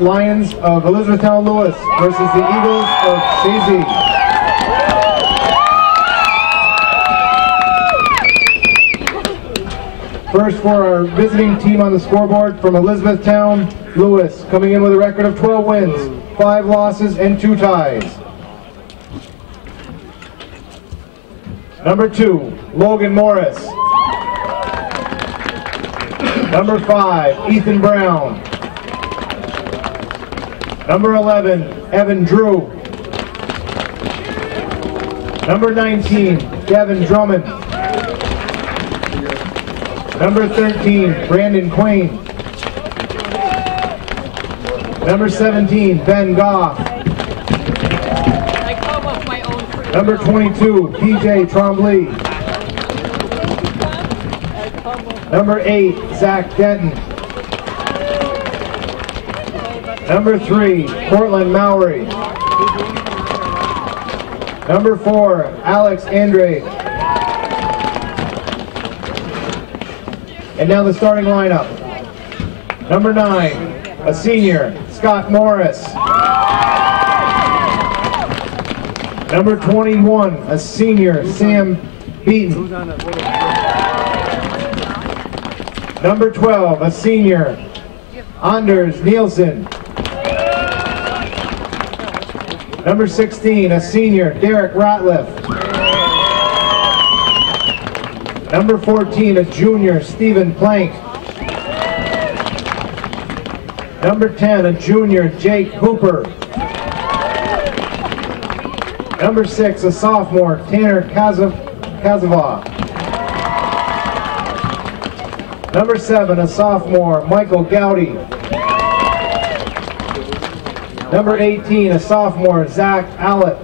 Lions of Elizabethtown-Lewis versus the Eagles of Chazy. First for our visiting team on the scoreboard from Elizabethtown-Lewis, coming in with a record of 12 wins, 5 losses, and 2 ties. Number 2, Logan Morris. Number 5, Ethan Brown. Number 11, Evan Drew. Number 19, Devin Drummond. Number 13, Brandon Quain. Number 17, Ben Goff. Number 22, PJ Trombley. Number 8, Zach Denton. Number 3, Cortland Mowry. Number 4, Alex Andre. And now the starting lineup. Number 9, a senior, Scott Morris. Number 21, a senior, Sam Beaton. Number 12, a senior, Anders Nielsen. Number 16, a senior, Derek Ratliff. Number 14, a junior, Stephen Plank. Number 10, a junior, Jake Hooper. Number 6, a sophomore, Tanner Kazava. Number 7, a sophomore, Michael Gowdy. Number 18, a sophomore, Zach Allett.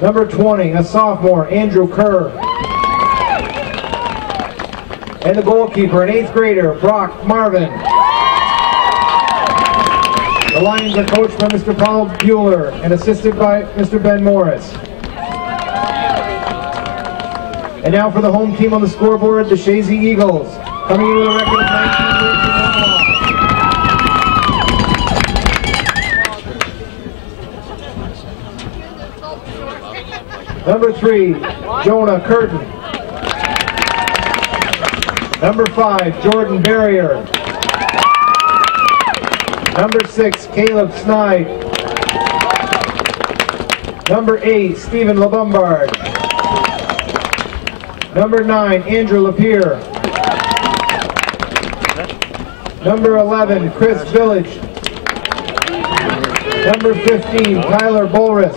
Number 20, a sophomore, Andrew Kerr. And the goalkeeper, an 8th grader, Brock Marvin. The Lions are coached by Mr. Paul Bueller and assisted by Mr. Ben Morris. And now for the home team on the scoreboard, the Chazy Eagles, coming in with a record of 19 wins and 1 loss. Number 3, Jonah Curtin. Number 5, Jordan Barrier. Number 6, Caleb Snide. Number 8, Stephen LeBombard. Number 9, Andrew Lapierre. Number 11, Chris Village. Number 15, Tyler Bolris.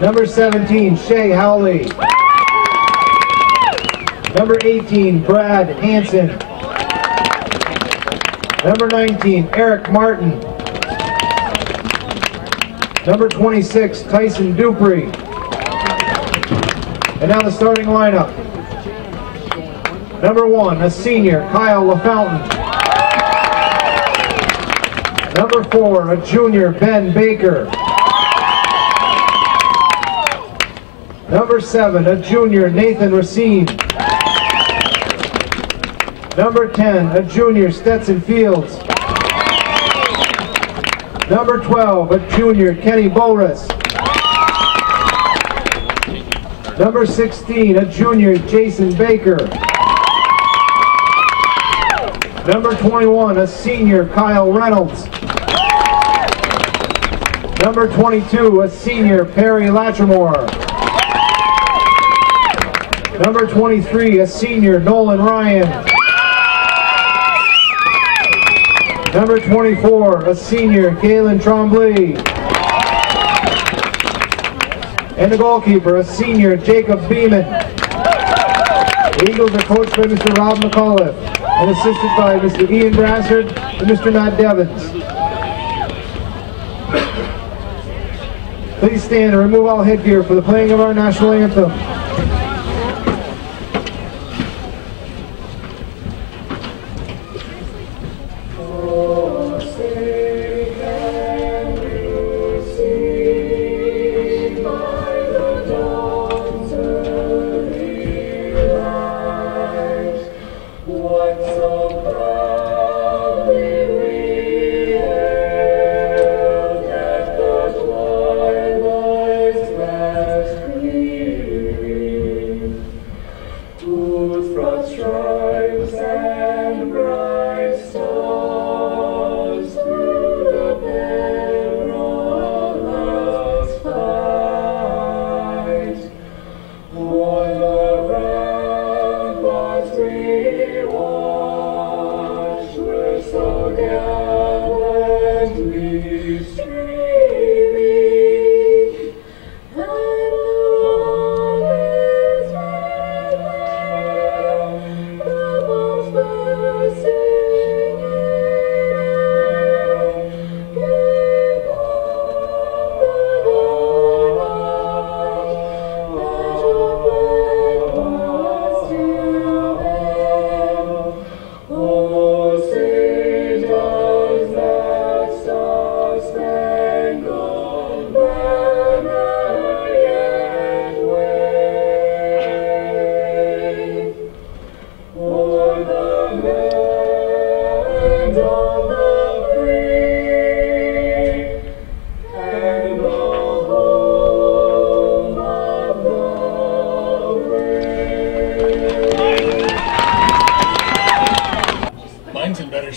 Number 17, Shay Howley. Number 18, Brad Hansen. Number 19, Eric Martin. Number 26, Tyson Dupree. And now the starting lineup. Number 1, a senior, Kyle LaFountain. Number 4, a junior, Ben Baker. Number 7, a junior, Nathan Racine. Number 10, a junior, Stetson Fields. Number 12, a junior, Kenny Bolris. Number 16, a junior, Jason Baker. Number 21, a senior, Kyle Reynolds. Number 22, a senior, Perry Latrimore. Number 23, a senior, Nolan Ryan. Number 24, a senior, Galen Trombley. And the goalkeeper, a senior, Jacob Beeman. The Eagles are coached by Mr. Rob McAuliffe and assisted by Mr. Ian Brassard and Mr. Matt Devins. Please stand and remove all headgear for the playing of our national anthem. So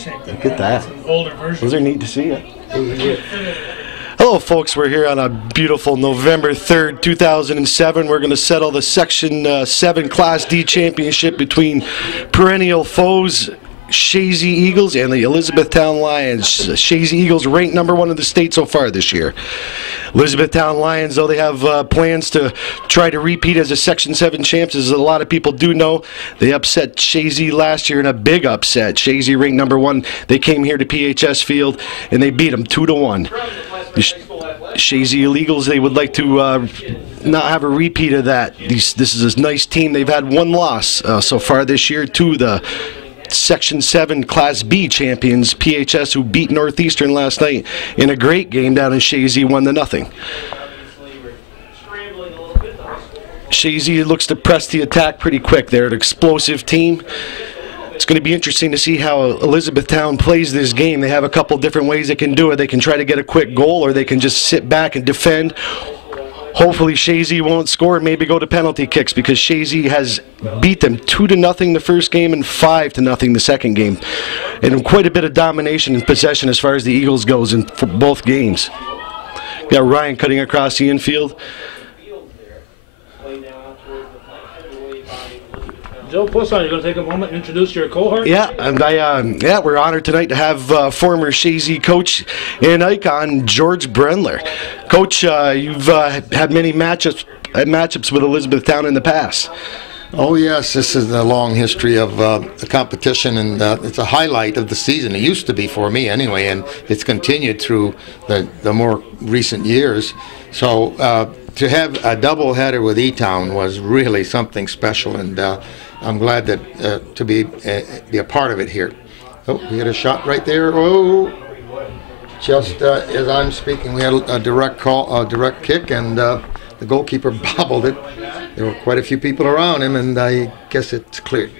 Look at that. Older version. Those are neat to see. Hello, folks. We're here on a beautiful November 3rd, 2007. We're going to settle the Section VII Class D championship between perennial foes Chazy Eagles and the Elizabethtown Lions. Chazy Eagles ranked #1 in the state so far this year. Elizabethtown Lions, though, they have plans to try to repeat as a Section 7 champs, as a lot of people do know. They upset Chazy last year in a big upset. Chazy ranked #1. They came here to PHS Field and they beat them 2-1. The Chazy Eagles, they would like to not have a repeat of that. This is a nice team. They've had one loss so far this year to the Section 7 Class B champions, PHS, who beat Northeastern last night in a great game down in Chazy, 1-0. Chazy looks to press the attack pretty quick. They're an explosive team. It's going to be interesting to see how Elizabethtown plays this game. They have a couple different ways they can do it. They can try to get a quick goal, or they can just sit back and defend. Hopefully Chazy won't score and maybe go to penalty kicks, because Chazy has beat them 2-0 the first game and 5-0 the second game. And quite a bit of domination and possession as far as the Eagles goes in for both games. Got Ryan cutting across the infield. Joe Poisson, you're going to take a moment and introduce your cohort? Yeah, and we're honored tonight to have former Chazy coach and icon George Brendler. Coach, you've had many matchups with Elizabethtown in the past. Oh yes, this is a long history of the competition, and it's a highlight of the season. It used to be for me anyway, and it's continued through the more recent years. So to have a doubleheader with E-Town was really something special, and I'm glad that to be a part of it here. Oh, we had a shot right there. Oh, just as I'm speaking, we had a direct kick, and the goalkeeper bobbled it. There were quite a few people around him, and I guess it's cleared.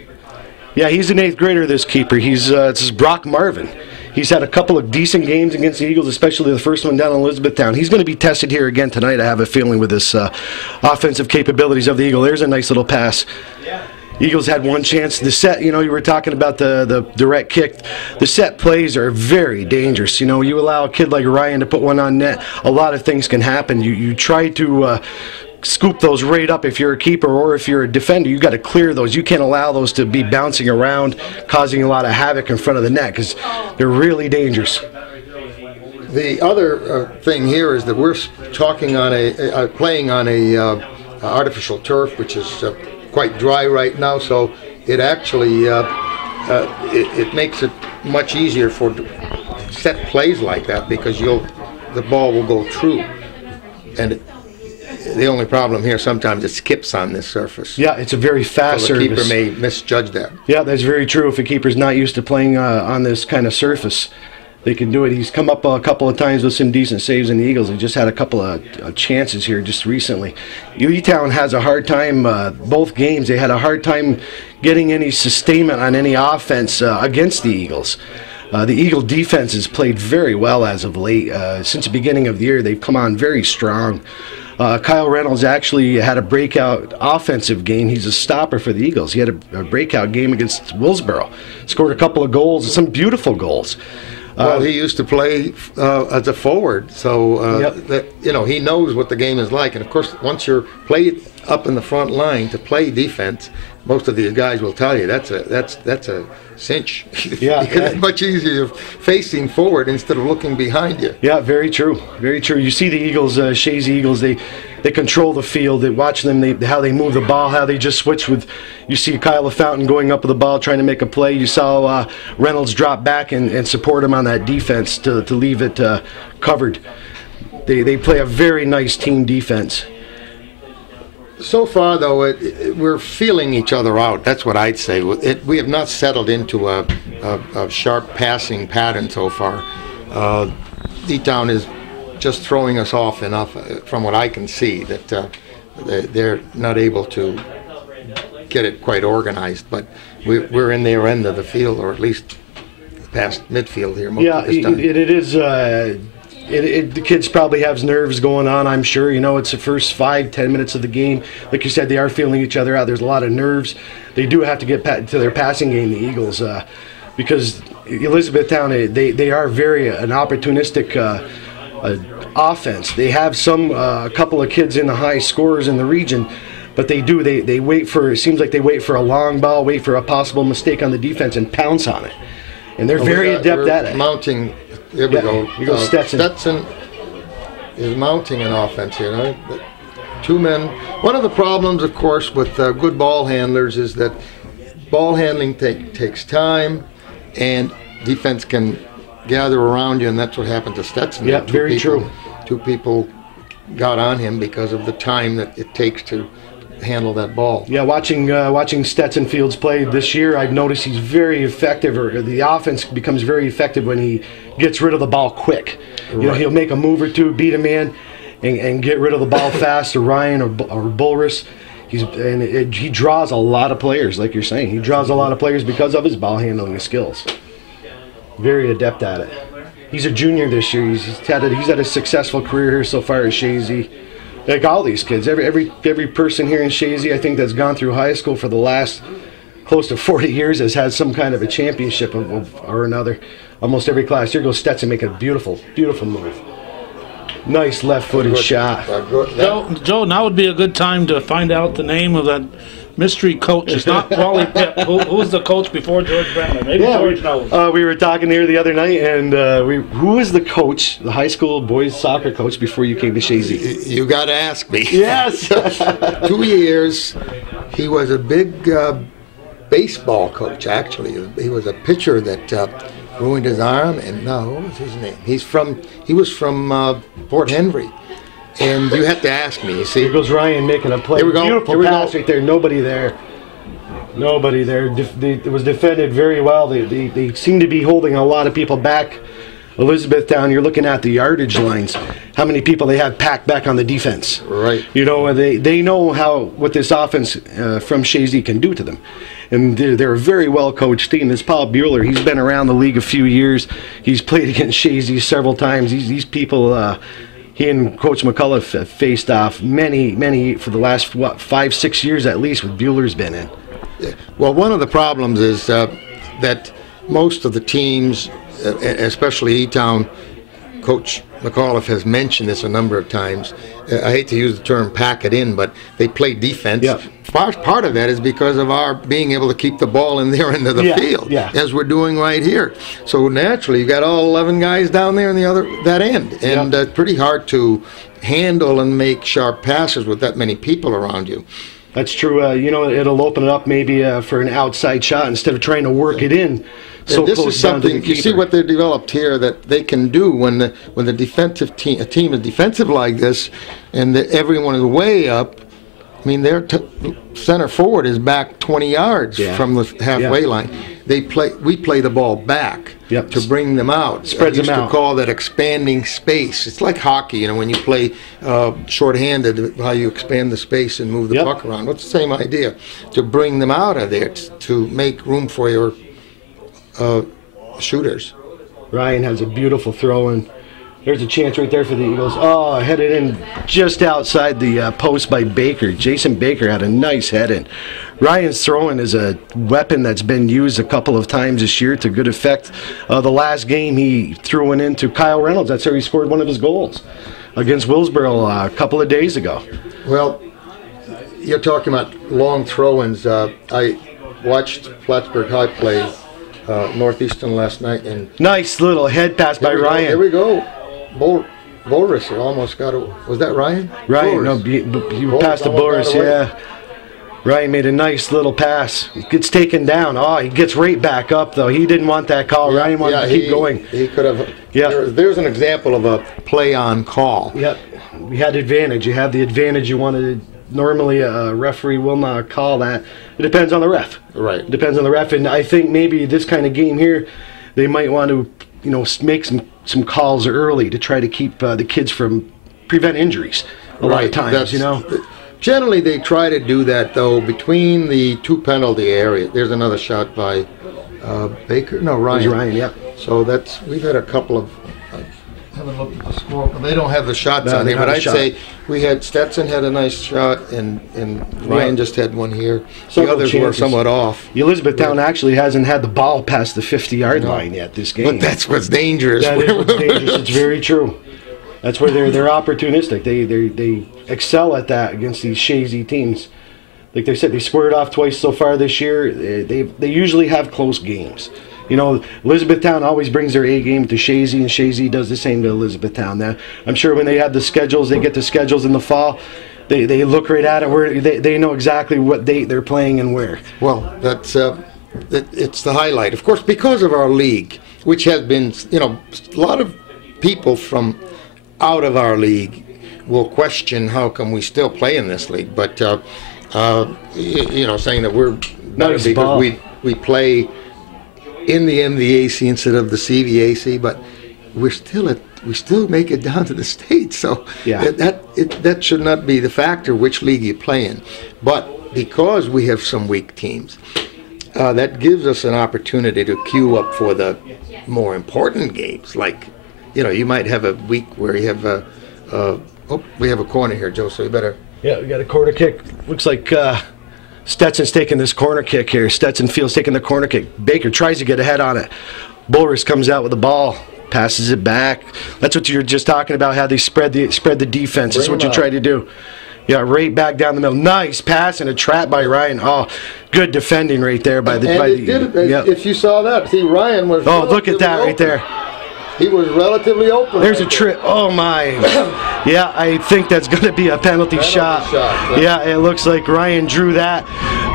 Yeah, he's an 8th grader, this keeper. This is Brock Marvin. He's had a couple of decent games against the Eagles, especially the first one down in Elizabethtown. He's going to be tested here again tonight, I have a feeling, with this offensive capabilities of the Eagle. There's a nice little pass. Eagles had one chance. The set, you were talking about the direct kick. The set plays are very dangerous. You allow a kid like Ryan to put one on net, a lot of things can happen. You try to scoop those right up if you're a keeper, or if you're a defender, you got to clear those. You can't allow those to be bouncing around, causing a lot of havoc in front of the net, because they're really dangerous. The other thing here is that we're talking on playing on a artificial turf, which is quite dry right now, so it actually it makes it much easier for set plays like that, because the ball will go through, and the only problem here, sometimes it skips on this surface. Yeah, it's a very fast so the surface. keeper may misjudge that. Yeah, that's very true. If a keeper's not used to playing on this kind of surface, they can do it. He's come up a couple of times with some decent saves in the Eagles. He just had a couple of chances here just recently. E-Town has a hard time, both games, they had a hard time getting any sustainment on any offense against the Eagles. The Eagle defense has played very well as of late. Since the beginning of the year, they've come on very strong. Kyle Reynolds actually had a breakout offensive game. He's a stopper for the Eagles. He had a breakout game against Willsboro. Scored a couple of goals, some beautiful goals. Well, he used to play as a forward, so yep. He knows what the game is like. And of course, once you're played up in the front line to play defense, most of these guys will tell you that's a cinch. Yeah, because it's much easier facing forward instead of looking behind you. Yeah, very true, very true. You see the Eagles, Chazy Eagles, they control the field. They watch them, how they move the ball, how they just switch with. You see Kyle LaFountain going up with the ball, trying to make a play. You saw Reynolds drop back and support him on that defense to leave it covered. They play a very nice team defense. So far, though, we're feeling each other out. That's what I'd say. We have not settled into a sharp passing pattern so far. E-Town is just throwing us off enough, from what I can see, that they're not able to get it quite organized. But we're in their end of the field, or at least past midfield here most of this time. It is. The kids probably have nerves going on, I'm sure. It's the first 5-10 minutes of the game. Like you said, they are feeling each other out. There's a lot of nerves. They do have to get to their passing game, the Eagles. because Elizabethtown, they are very an opportunistic offense. They have a couple of kids in the high scorers in the region, but they wait for, it seems like they wait for a long ball, wait for a possible mistake on the defense and pounce on it. And they're very adept at it. Mounting, here we go. Here goes Stetson. Stetson is mounting an offense here. Right? Two men. One of the problems, of course, with good ball handlers is that ball handling takes time, and defense can gather around you, and that's what happened to Stetson. Yeah, very true. Two people got on him because of the time that it takes to handle that ball. Yeah, watching Stetson Fields play this year, I've noticed he's very effective, or the offense becomes very effective when he gets rid of the ball quick. You know, he'll make a move or two, beat a man, and get rid of the ball fast, or Ryan or Bulris. He draws a lot of players, like you're saying. He draws a lot of players because of his ball handling skills. Very adept at it. He's a junior this year. He's had a successful career here so far at Chazy. Like all these kids, every person here in Chazy, I think, that's gone through high school for the last close to 40 years has had some kind of a championship or another. Almost every class. Here goes Stetson making a beautiful, beautiful move. Nice left-footed shot. Joe, now would be a good time to find out the name of that mystery coach. It's not Wally Pip. Who was the coach before George Brandler? Maybe George knows. We were talking here the other night, and who was the coach, the high school boys soccer coach, before you came to Chazy? You got to ask me. Yes. 2 years. He was a big baseball coach, actually. He was a pitcher that ruined his arm, and what was his name? He was from Port Henry. And you have to ask me, you see. Here goes Ryan making a play. Here we go. Beautiful pass right there. Nobody there. Nobody there. It was defended very well. They seem to be holding a lot of people back. Elizabethtown, you're looking at the yardage lines. How many people they have packed back on the defense. Right. You know, they know what this offense from Chazy can do to them. And they're a very well-coached team. This Paul Bueller, he's been around the league a few years. He's played against Chazy several times. These people... he and Coach McCullough have faced off many for the last 5-6 years at least. With Bueller's been in. Well, one of the problems is that most of the teams, especially E-Town, Coach McAuliffe has mentioned this a number of times. I hate to use the term pack it in, but they play defense. Yeah. Part of that is because of our being able to keep the ball in their end of the field, as we're doing right here. So naturally, you got all 11 guys down there in that end, and it's pretty hard to handle and make sharp passes with that many people around you. That's true. You know, it'll open it up maybe for an outside shot instead of trying to work it in. So this is something you see what they developed here that they can do when the defensive team, a team is defensive like this, and everyone is way up. I mean, their center forward is back 20 yards from the halfway line. We play the ball back to bring them out. Spreads them out. I used to call that expanding space. It's like hockey, you know, when you play shorthanded, how you expand the space and move the puck around. What's the same idea? To bring them out of there, to make room for your shooters. Ryan has a beautiful throw, and there's a chance right there for the Eagles. Oh, headed in just outside the post by Baker. Jason Baker had a nice head in. Ryan's throwing is a weapon that's been used a couple of times this year to good effect. The last game he threw one into Kyle Reynolds. That's how he scored one of his goals against Willsboro a couple of days ago. Well, you're talking about long throw-ins. I watched Plattsburgh High play Northeastern last night, and nice little head pass by Ryan. Here we go. Boris almost got it. Was that Ryan? Ryan, no, he passed to Boris, Ryan made a nice little pass. He gets taken down. Oh, he gets right back up, though. He didn't want that call. Ryan wanted to keep going. He could have. There's an example of a play on call. Yep. We had advantage. You have the advantage you wanted. Normally, a referee will not call that. It depends on the ref. Right. It depends on the ref, and I think maybe this kind of game here, they might want to, make some calls early to try to keep the kids from prevent injuries. A lot of times, Generally, they try to do that though between the two penalty areas. There's another shot by Baker. No, Ryan. It was Ryan. Yeah. So we've had a couple of haven't looked at the score. They don't have the shots No, on they here, don't but have I'd shot. say we had Stetson had a nice shot, and Ryan just had one here. Several The others were chances. somewhat off. Elizabethtown actually hasn't had the ball past the 50-yard line yet this game. But that's what's dangerous. That is what's dangerous. It's very true. That's where they're opportunistic. They excel at that against these Chazy teams. Like they said, they squared off twice so far this year. They usually have close games. You know, Elizabethtown always brings their A game to Chazy, and Chazy does the same to Elizabethtown. Now, I'm sure when they have the schedules, they get the schedules in the fall. They look right at it. Where they know exactly what date they're playing and where. Well, that's it's the highlight, of course, because of our league, which has been, you know, a lot of people from out of our league will question how come we still play in this league, but you know, saying that we're better Nice because ball. we play in the MVAC instead of the CVAC, but we still make it down to the states, so Yeah. that should not be the factor which league you play in. But because we have some weak teams, that gives us an opportunity to queue up for the more important games. Like, you know, you might have a week where you have we have a corner here, Joe, so you better. Yeah, we got a corner kick. Looks like Stetson's taking this corner kick here. Stetson Field's taking the corner kick. Baker tries to get ahead on it. Boris comes out with the ball, passes it back. That's what you're just talking about, how they spread the defense. That's what you try to do. Yeah, right back down the middle. Nice pass and a trap by Ryan. Oh, good defending right there by the. If you saw that, see, Ryan was. Oh, look at that right there. He was relatively open. There's a trip. Oh my. Yeah, I think that's going to be a penalty shot. Yeah, it looks like Ryan drew that,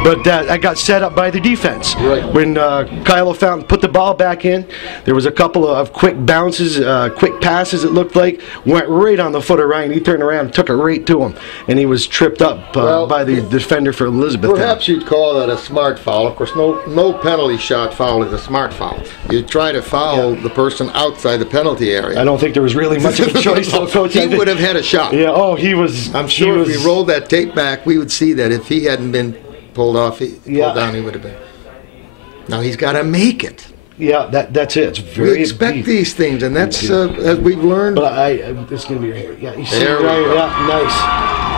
but that got set up by the defense. Right. When Kylo put the ball back in, there was a couple of quick bounces, quick passes. It looked like went right on the foot of Ryan. He turned around, took it right to him, and he was tripped up by the defender for Elizabethtown. Perhaps you'd call that a smart foul. Of course, no penalty shot foul is a smart foul. You try to foul the person outside the penalty area. I don't think there was really much of a choice, though, Coach. He would have had a shot. Yeah. Oh, he was. I'm sure if we rolled that tape back, we would see that if he hadn't been pulled off, pulled down, he would have been. Now he's got to make it. Yeah, that's it. It's very. We expect these things, and that's as we've learned. But it's going to be right here. Yeah, you see There we Ryan. go. Yeah,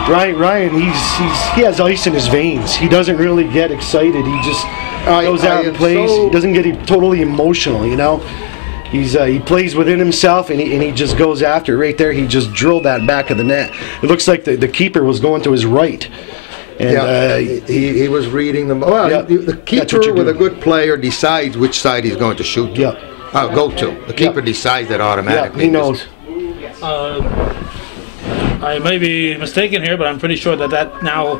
nice. Ryan, he has ice in his veins. He doesn't really get excited. He just goes out and plays. He doesn't get totally emotional, you know. He plays within himself, and he just goes after it right there. He just drilled that back of the net. It looks like the keeper was going to his right. And he was reading them. Well, the keeper with a good player decides which side he's going to shoot to. Go to. The keeper decides that automatically. Yeah, he knows. I may be mistaken here, but I'm pretty sure that now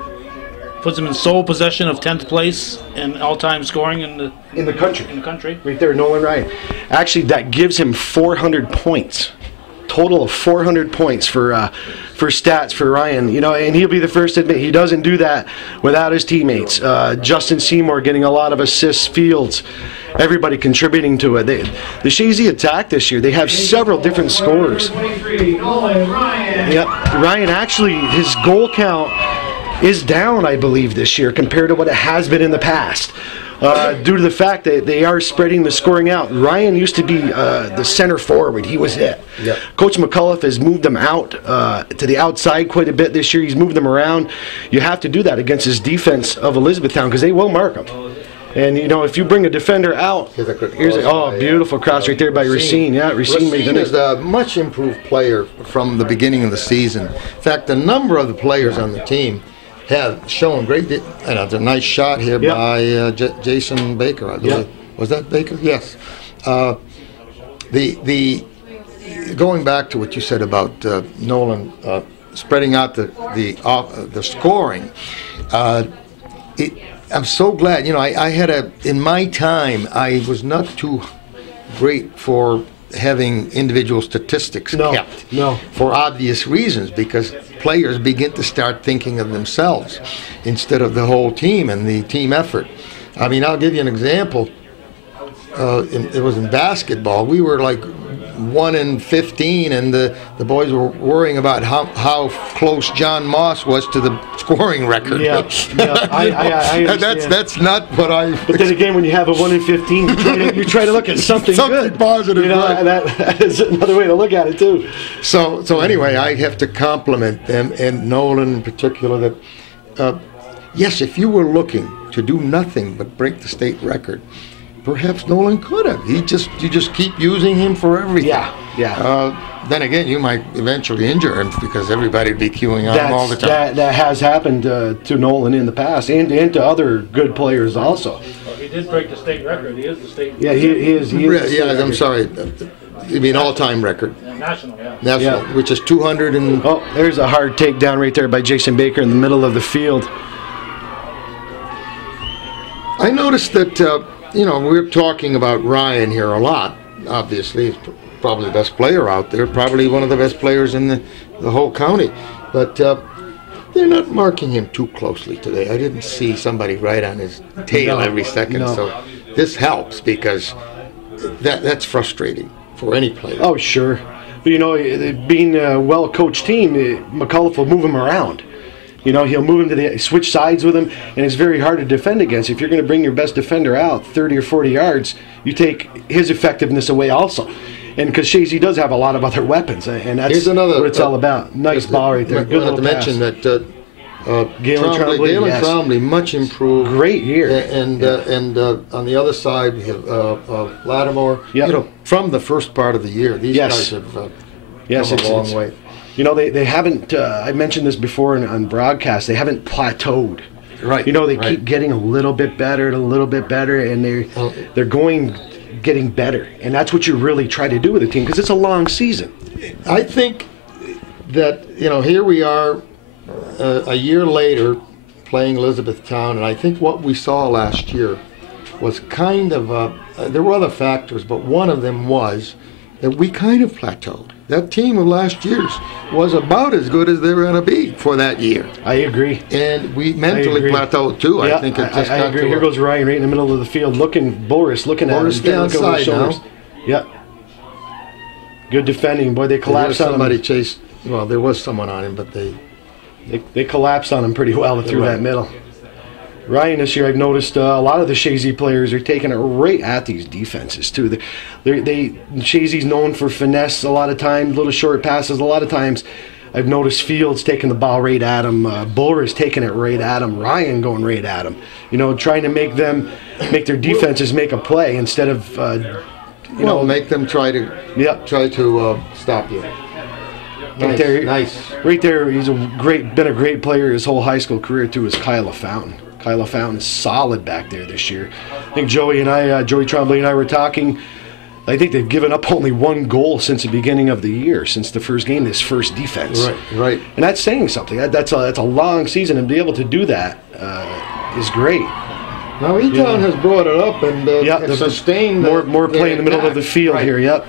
puts him in sole possession of 10th place in all-time scoring in the country. Right there, Nolan Ryan. Actually, that gives him 400 points. Total of 400 points for stats for Ryan. You know, and he'll be the first to admit he doesn't do that without his teammates. Justin Seymour getting a lot of assists, Fields, everybody contributing to it. The Chazy attack this year, they have several different scorers. Ryan actually, his goal count is down, I believe, this year compared to what it has been in the past. Due to the fact that they are spreading the scoring out. Ryan used to be the center forward. He was it. Yep. Coach McCullough has moved them out to the outside quite a bit this year. He's moved them around. You have to do that against his defense of Elizabethtown because they will mark them. And, you know, if you bring a defender out, beautiful cross right there by Racine. Yeah, Racine is a much improved player from the beginning of the season. In fact, a number of the players on the team have shown great. And it's a nice shot here by Jason Baker, I believe. Yep. Was that Baker? Yes. The going back to what you said about Nolan spreading out the scoring. I'm so glad. You know, I had in my time I was not too great for having individual statistics kept. For obvious reasons, because players begin to start thinking of themselves instead of the whole team and the team effort. I mean, I'll give you an example. It was in basketball. We were like 1 in 15, and the boys were worrying about how close John Moss was to the scoring record. Yeah, I understand. That's not what I. But then again, when you have a 1 in 15, you try to look at something good, positive. You know, right. that is another way to look at it too. So anyway, I have to compliment them, and Nolan in particular. That yes, if you were looking to do nothing but break the state record, perhaps Nolan could have. You just keep using him for everything. Yeah. Then again, you might eventually injure him because everybody would be queuing on him all the time. That has happened to Nolan in the past, and to other good players also. Well, he did break the state record. He is the state. Yeah, he is. Yeah, I'm sorry. You mean all-time record? National, yeah. National, Yeah. which is 200 and. Oh, there's a hard takedown right there by Jason Baker in the middle of the field. I noticed that. We're talking about Ryan here a lot. Obviously, he's probably the best player out there, probably one of the best players in the whole county. But they're not marking him too closely today. I didn't see somebody right on his tail every second. No. So this helps because that's frustrating for any player. Oh, sure. But, being a well-coached team, McAuliffe will move him around. He'll move him to switch sides with him, and it's very hard to defend against. If you're going to bring your best defender out 30 or 40 yards, you take his effectiveness away also. And because Chazy does have a lot of other weapons, and that's what it's all about. Nice ball right there. Good little pass. Mention that Galen Trombley, much improved. Great year. And on the other side, we have Lattimore. Yep. From the first part of the year, these guys have come a long way. They haven't, I mentioned this before on broadcast, they haven't plateaued. Right. They keep getting a little bit better and a little bit better, and they're getting better. And that's what you really try to do with a team, because it's a long season. I think that, here we are a year later playing Elizabethtown, and I think what we saw last year was kind of, there were other factors, but one of them was that we kind of plateaued. That team of last year's was about as good as they were going to be for that year. I agree. And we mentally plateaued too. Yeah, I think it just I got agree. to Here goes Ryan right in the middle of the field, Boris looking at him. Boris outside now. Yep. Good defending. Boy, they collapsed on him. Well, there was someone on him, but they collapsed on him pretty well through that middle. Ryan, this year I've noticed a lot of the Chazy players are taking it right at these defenses too. Chazy's known for finesse a lot of times, little short passes. A lot of times I've noticed Fields taking the ball right at him, Bullers taking it right at him, Ryan going right at him. Trying to make their defenses make a play instead of make them try to stop you. Nice. Right there, he's been a great player his whole high school career too. Is Kyla Fountain. Kyla Fountain's solid back there this year. I think Joey Trombley and I were talking. I think they've given up only one goal since the beginning of the year, since the first game, this first defense. Right. And that's saying something. That's a long season, and to be able to do that is great. Now, E-Town has brought it up and sustained more play in the middle of the field here. Yep.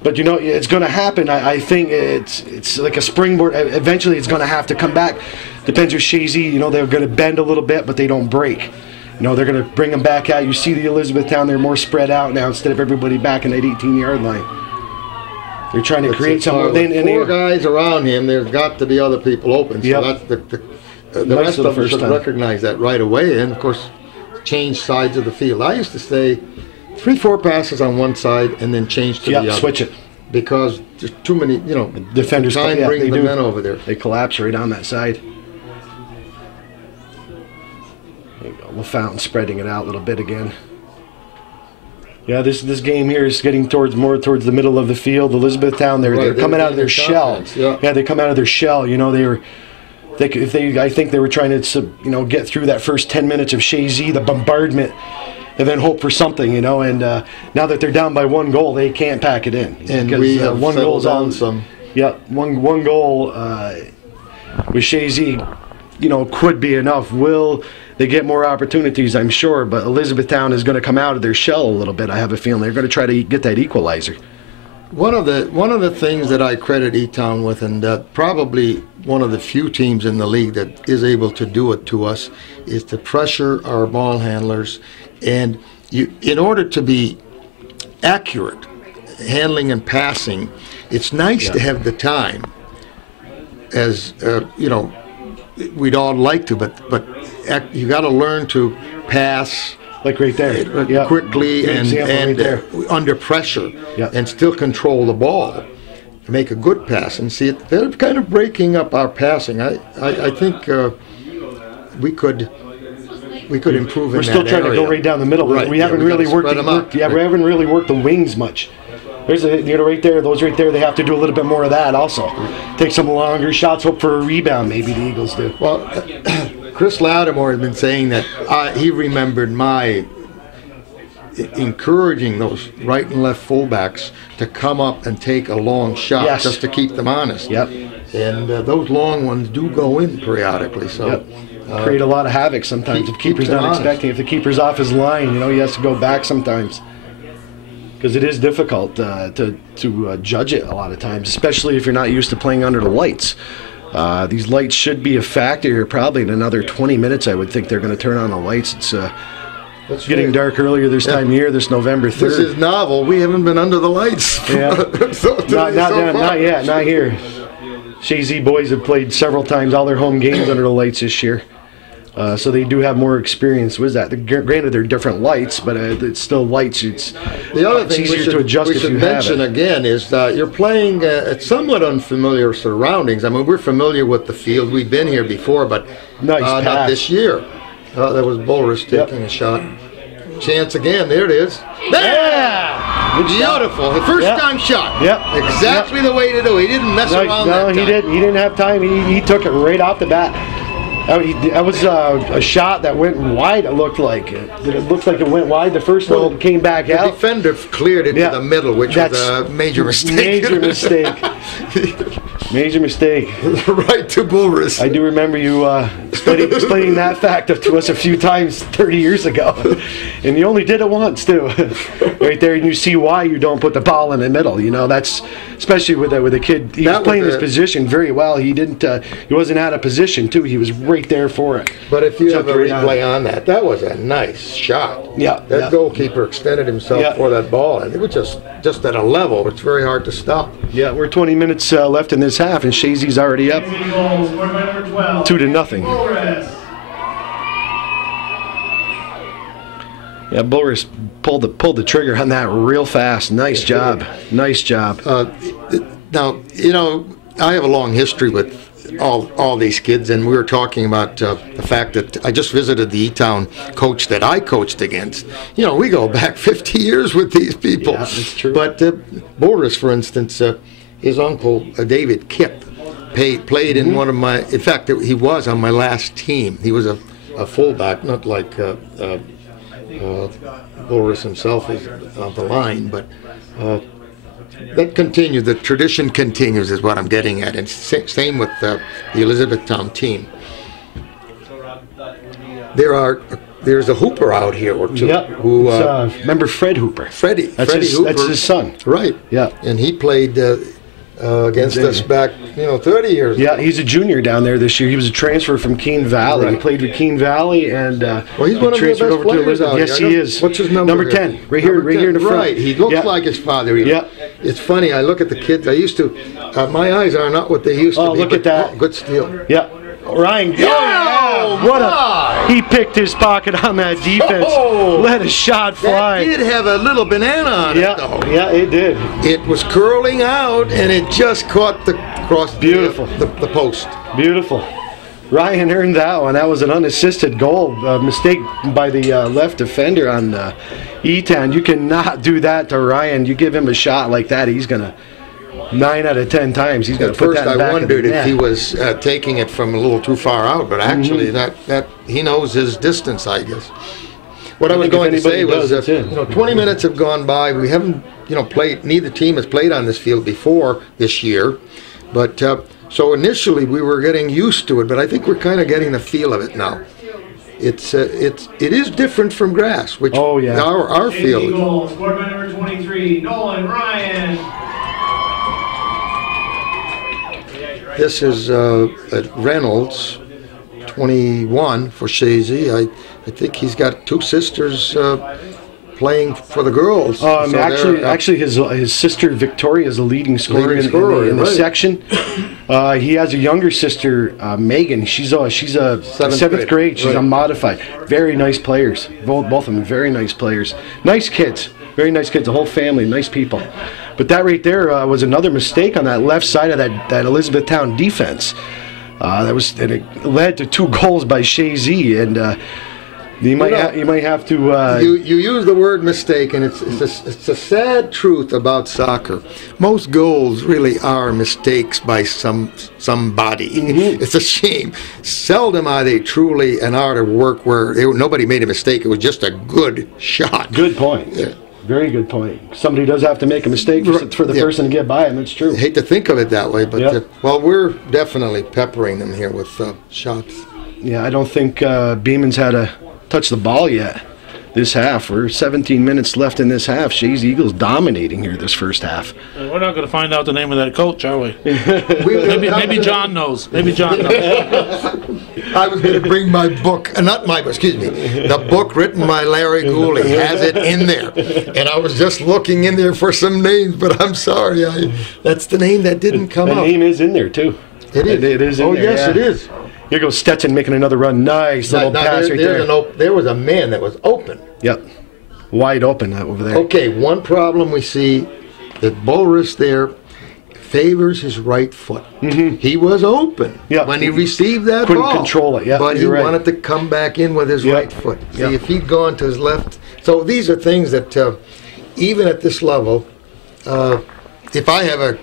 But it's going to happen. I think it's like a springboard. Eventually, it's going to have to come back. Depends with Chazy. They're going to bend a little bit, but they don't break. They're going to bring them back out. You see the Elizabethtown, they're more spread out now instead of everybody back in that 18-yard line. They're trying to create something. Four guys around him, there's got to be other people open. So that's the rest of them should recognize that right away and, of course, change sides of the field. I used to say 3-4 passes on one side and then change to the other. Switch it. Because there's too many, defenders try and bring the men over there. They collapse right on that side. There you go. LaFountain spreading it out a little bit again. Yeah, this game here is getting more towards the middle of the field. Elizabethtown, they're coming out of their shell. Yeah, they come out of their shell. I think they were trying to get through that first 10 minutes of Chazy, the bombardment, and then hope for something, and now that they're down by one goal, they can't pack it in. And we have one goal down some. Yeah, one goal with Chazy, could be enough. Will they get more opportunities? I'm sure, but Elizabethtown is going to come out of their shell a little bit. I have a feeling they're going to try to get that equalizer. One of the things that I credit E-Town with, and probably one of the few teams in the league that is able to do it to us, is to pressure our ball handlers. And in order to be accurate, handling and passing, it's nice to have the time, as you know, we'd all like to, but you got to learn to pass like right there, quickly Good and right under pressure, and still control the ball, make a good pass. And see, they're kind of breaking up our passing. I think we could improve. We're still trying to go right down the middle. Right. We haven't really worked. We haven't really worked the wings much. There's right there. Those right there. They have to do a little bit more of that also. Take some longer shots. Hope for a rebound. Maybe the Eagles do. Well, Chris Lattimore has been saying that he remembered my encouraging those right and left fullbacks to come up and take a long shot just to keep them honest. Yep. And those long ones do go in periodically. So. Create a lot of havoc sometimes if keeper's not expecting. If the keeper's off his line, he has to go back sometimes. Because it is difficult to judge it a lot of times, especially if you're not used to playing under the lights. These lights should be a factor here probably in another 20 minutes. I would think they're going to turn on the lights. It's getting dark earlier this time of year, this November 3rd. This is novel. We haven't been under the lights. Yeah. Not yet, not here. Chazy boys have played several times, all their home games under the lights this year. So they do have more experience with that. Granted, they're different lights, but it's still lights. It's easier to adjust if you have it. We should mention again is that you're playing at somewhat unfamiliar surroundings. I mean, we're familiar with the field. We've been here before, but not this year. That was Bolris taking a shot. Chance again. There it is. Yeah! Beautiful. The first time shot. Yep. Exactly the way to do it. He didn't mess around that time. No, he didn't. He didn't have time. He took it right off the bat. That was a shot that went wide, it looked like. It looked like it went wide. The first one came back out. The defender cleared it to the middle, which was a major mistake. Major mistake. Major mistake. Right to Bolris. I do remember you explaining that fact to us a few times 30 years ago. And you only did it once, too. Right there, and you see why you don't put the ball in the middle. That's especially with a kid. He was playing his position very well. He wasn't out of position, too. He was right there for it. But if you have a replay on that was a nice shot. Yeah. That goalkeeper extended himself for that ball, and it was just at a level. It's very hard to stop. Yeah, we're 20 minutes left in this half, and Chazy's already up 2-0. Yeah, Bolris pulled the trigger on that real fast. Nice job. Nice job. Now, I have a long history with all these kids, and we were talking about the fact that I just visited the E-Town coach that I coached against. We go back 50 years with these people. Yeah, that's true. But Bolris, for instance, his uncle, David Kipp, played in one of my, in fact, he was on my last team. He was a fullback, not like Bolris himself is on the line, but that continues. The tradition continues, is what I'm getting at. And same with the Elizabethtown team. There's a Hooper out here or two. Yep. Who remember Fred Hooper? Freddie Hooper. That's his son. Right. Yeah. And he played against us back, 30 years ago. Yeah, he's a junior down there this year. He was a transfer from Keene Valley. Right. He played with Keene Valley and he's one of the best players out here. Yes, he is. What's his number? Number 10, right here in the front. Right, he looks like his father. It's funny, I look at the kids, I used to, my eyes are not what they used to be. Oh, look at that. Good steal. Yeah. Ryan, he picked his pocket on that defense. Let a shot fly. That did have a little banana on it, though. Yeah, it did. It was curling out, and it just caught the post. Beautiful. Ryan earned that one. That was an unassisted goal. Mistake by the left defender on E-Town. You cannot do that to Ryan. You give him a shot like that, he's going to 9 out of 10 times he's going to put that in the back of the net. At first I wondered if he was taking it from a little too far out, but actually that he knows his distance, I guess. What I was going to say was, 20 minutes have gone by. We haven't, played. Neither team has played on this field before this year, but so initially we were getting used to it, but I think we're kind of getting the feel of it now. It is different from grass, which our field. Eagles, scored by number 23, Nolan Ryan. This is Reynolds, 21 for Chazy. I think he's got two sisters playing for the girls. Actually, his sister Victoria is the leading scorer in the section. He has a younger sister, Megan. She's a seventh grade. She's unmodified. Very nice players. Both of them very nice players. Nice kids. Very nice kids. The whole family. Nice people. But that right there was another mistake on that left side of that Elizabethtown defense. And it led to 2 goals by Chazy, and you might have to. You use the word mistake, and it's a sad truth about soccer. Most goals really are mistakes by somebody. Mm-hmm. It's a shame. Seldom are they truly an art of work where nobody made a mistake. It was just a good shot. Good point. Yeah. Very good point. Somebody does have to make a mistake for the person to get by, and that's true. I hate to think of it that way, but well, we're definitely peppering them here with shots. Yeah, I don't think Beeman's had to touch the ball yet this half. We're 17 minutes left in this half. Chazy Eagles dominating here this first half. We're not going to find out the name of that coach, are we? maybe John knows. Maybe John knows. I was going to bring my book, the book written by Larry Gooley has it in there. And I was just looking in there for some names, but I'm sorry. That's the name that didn't come up. The name is in there, too. It is? It is in there. Oh, yes, it is. Here goes Stetson making another run. Nice little pass right there. There was a man that was open. Yep. Wide open over there. Okay, one problem we see, the Bulrus there favors his right foot. Mm-hmm. He was open when he received that Couldn't ball. Control it, yeah. But he wanted to come back in with his right foot. See, if he'd gone to his left. So these are things that, even at this level, if I have a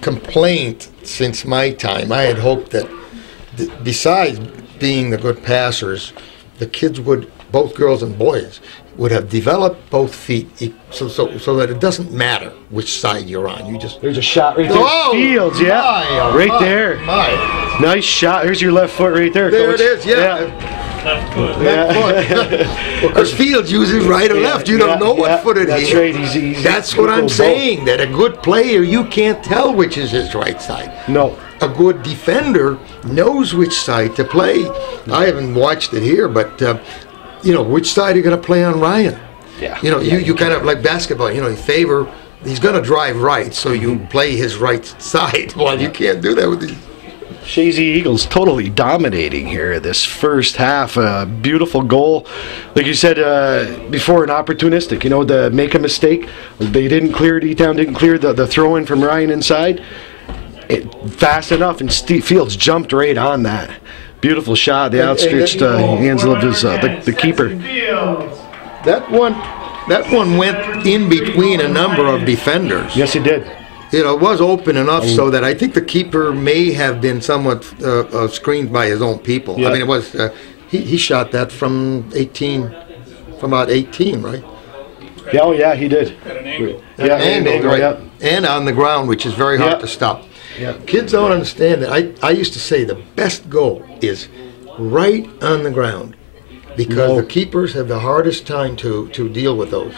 complaint since my time, I had hoped that besides being the good passers, the kids would, both girls and boys, would have developed both feet so that it doesn't matter which side you're on. There's a shot right there. Oh, Fields, right there. Nice shot. Here's your left foot right there, There Coach. it is, Left foot. Because Fields uses right or left. You don't know what foot it is. That's right. That's what I'm saying, that a good player, you can't tell which is his right side. No. A good defender knows which side to play. I haven't watched it here, but which side are you going to play on Ryan? Yeah. You kind of like basketball. You favor. He's going to drive right, so you play his right side. Well, you can't do that with these. Chazy Eagles totally dominating here this first half. A beautiful goal. Like you said before, an opportunistic. To make a mistake. They didn't clear it. E-Town didn't clear the throw-in from Ryan inside. Fast enough, and Fields jumped right on that. Beautiful shot. The outstretched hands of the keeper. That one went in between a number of defenders. Yes, it did. It was open enough so that I think the keeper may have been somewhat screened by his own people. Yeah. I mean, it was he shot that from about 18, right? Yeah, oh yeah, he did. And on the ground, which is very hard to stop. Yeah. Kids don't understand that. I used to say the best goal is right on the ground because the keepers have the hardest time to deal with those.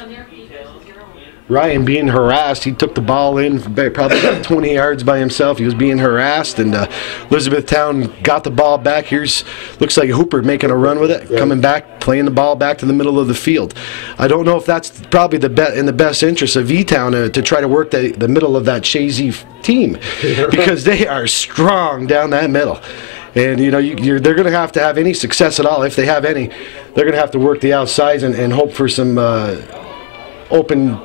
Ryan being harassed, he took the ball in probably about 20 yards by himself. He was being harassed, and Elizabethtown got the ball back. Looks like Hooper making a run with it, coming back, playing the ball back to the middle of the field. I don't know if that's probably in the best interest of E-Town to try to work the middle of that Chazy team because they are strong down that middle. And they're going to have any success at all, if they have any. They're going to have to work the outsides and hope for some open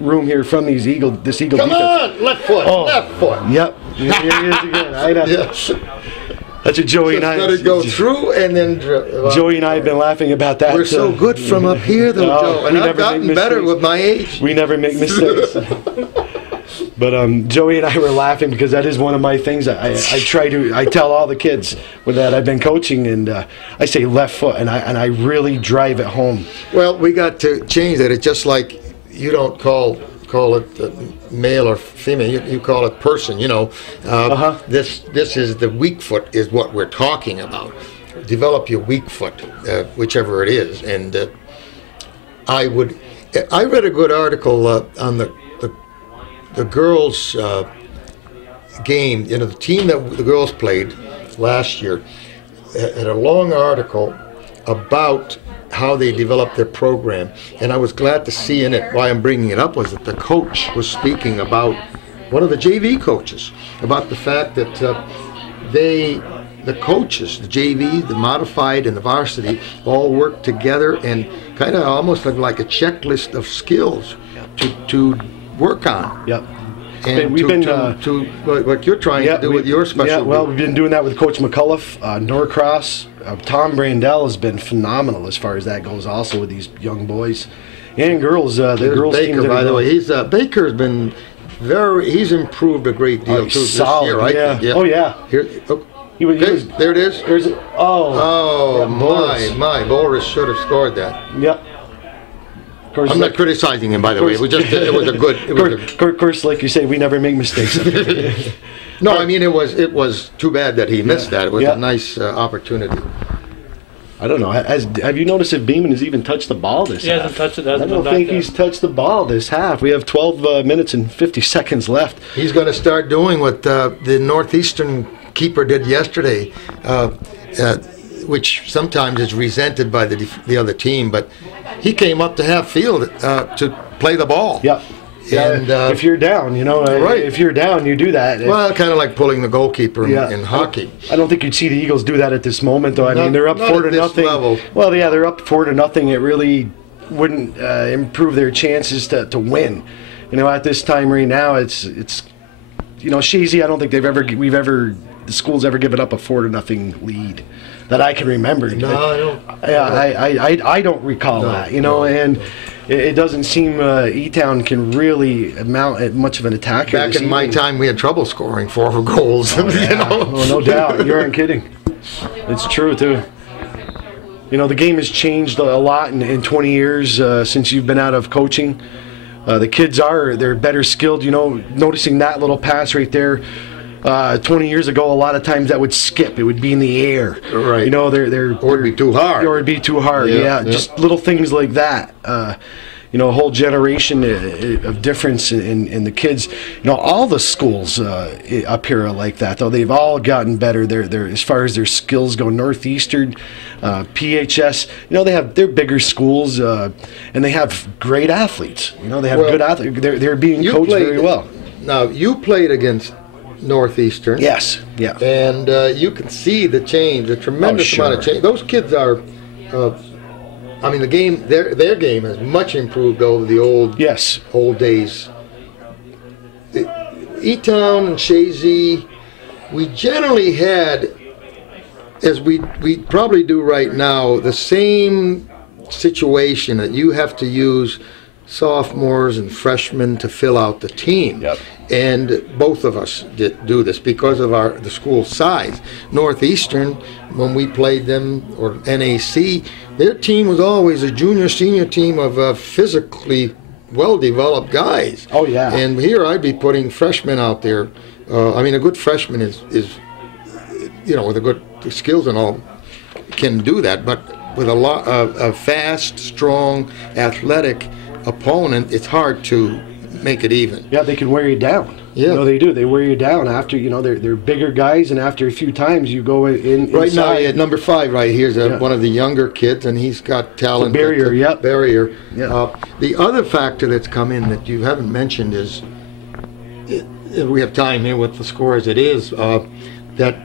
room here from this Eagle defense. Come on, left foot. Yep. Here he is again. I know. Yes. That's what Joey and I. Got to go through and then. Joey and I have been laughing about that. We're so good from up here, though, Joe. And I've gotten better with my age. We never make mistakes. But Joey and I were laughing because that is one of my things. I tell all the kids with that I've been coaching, and I say left foot, and I really drive it home. Well, we got to change that. It's just like you don't call it male or female. You call it person. This is the weak foot is what we're talking about. Develop your weak foot, whichever it is. And I read a good article on the girls' game. The team that the girls played last year had a long article about how they developed their program. And I was glad to see in it, why I'm bringing it up, was that the coach was speaking about, one of the JV coaches, about the fact that the coaches, the JV, the modified, and the varsity, all work together and kind of almost like a checklist of skills to work on. Yep. And we've been to what you're trying to do with your special Yeah, well, group. we've been doing that with Coach McCullough, Norcross. Tom Brandell has been phenomenal as far as that goes, also with these young boys and girls. The girls Baker, team, by the way, Baker's been he's improved a great deal too solid, this year, right? yeah. Yeah. Oh yeah. Here, He was, there it is. There's Oh, yeah, Boris. my Boris should have scored that. Yep. Of course, I'm not criticizing him, by the way. It was just it was a good. Of course, like you say, we never make mistakes. No, I mean it was too bad that he missed that. It was a nice opportunity. I don't know. Have you noticed if Beeman has even touched the ball this half? He hasn't touched it. I don't think he's touched the ball this half. We have 12 minutes and 50 seconds left. He's going to start doing what the Northeastern keeper did yesterday, which sometimes is resented by the other team. But he came up to half field to play the ball. Yep. And if you're down, right. If you're down, you do that. Well, kind of like pulling the goalkeeper in hockey. I don't think you'd see the Eagles do that at this moment, though. I mean, they're up not 4 at to this nothing. level. Well, yeah, they're up 4 to nothing. It really wouldn't improve their chances to win. At this time right now, it's Chazy. I don't think the school's ever given up a 4 to nothing lead that I can remember. No, I don't. Yeah, I don't recall that. And it doesn't seem E-Town can really amount at much of an attacker. Back in my time, we had trouble scoring 4 goals. Oh, no doubt. You aren't kidding. It's true, too. The game has changed a lot in 20 years since you've been out of coaching. The kids they're better skilled. Noticing that little pass right there. 20 years ago, a lot of times that would skip. It would be in the air. Right. Or it'd be too hard. Or it'd be too hard. Yeah. Just little things like that. A whole generation of difference in the kids. All the schools up here are like that, though. They've all gotten better. They're as far as their skills go. Northeastern, PHS. They're bigger schools, and they have great athletes. They have good athletes. They're being coached very well. Now you played against Northeastern. Yes. Yeah. And you can see the change, the tremendous amount of change. Those kids are. The game, their game has much improved over the old days. E-Town and Chazy, we generally had, as we probably do right now, the same situation that you have to use sophomores and freshmen to fill out the team. Yep. And both of us do this because of the school size. Northeastern, when we played them, or NAC, their team was always a junior-senior team of physically well-developed guys. Oh, yeah. And here I'd be putting freshmen out there. A good freshman is with a good skills and all, can do that. But with a lot of fast, strong, athletic opponent, it's hard to make it even. Yeah, they can wear you down. Yeah, they do. They wear you down after they're bigger guys, and after a few times you go in. Right inside. now, at number 5, right here's one of the younger kids, and he's got talent. Barrier, yep. Barrier. Yeah. The other factor that's come in that you haven't mentioned is, we have time here with the score as it is, that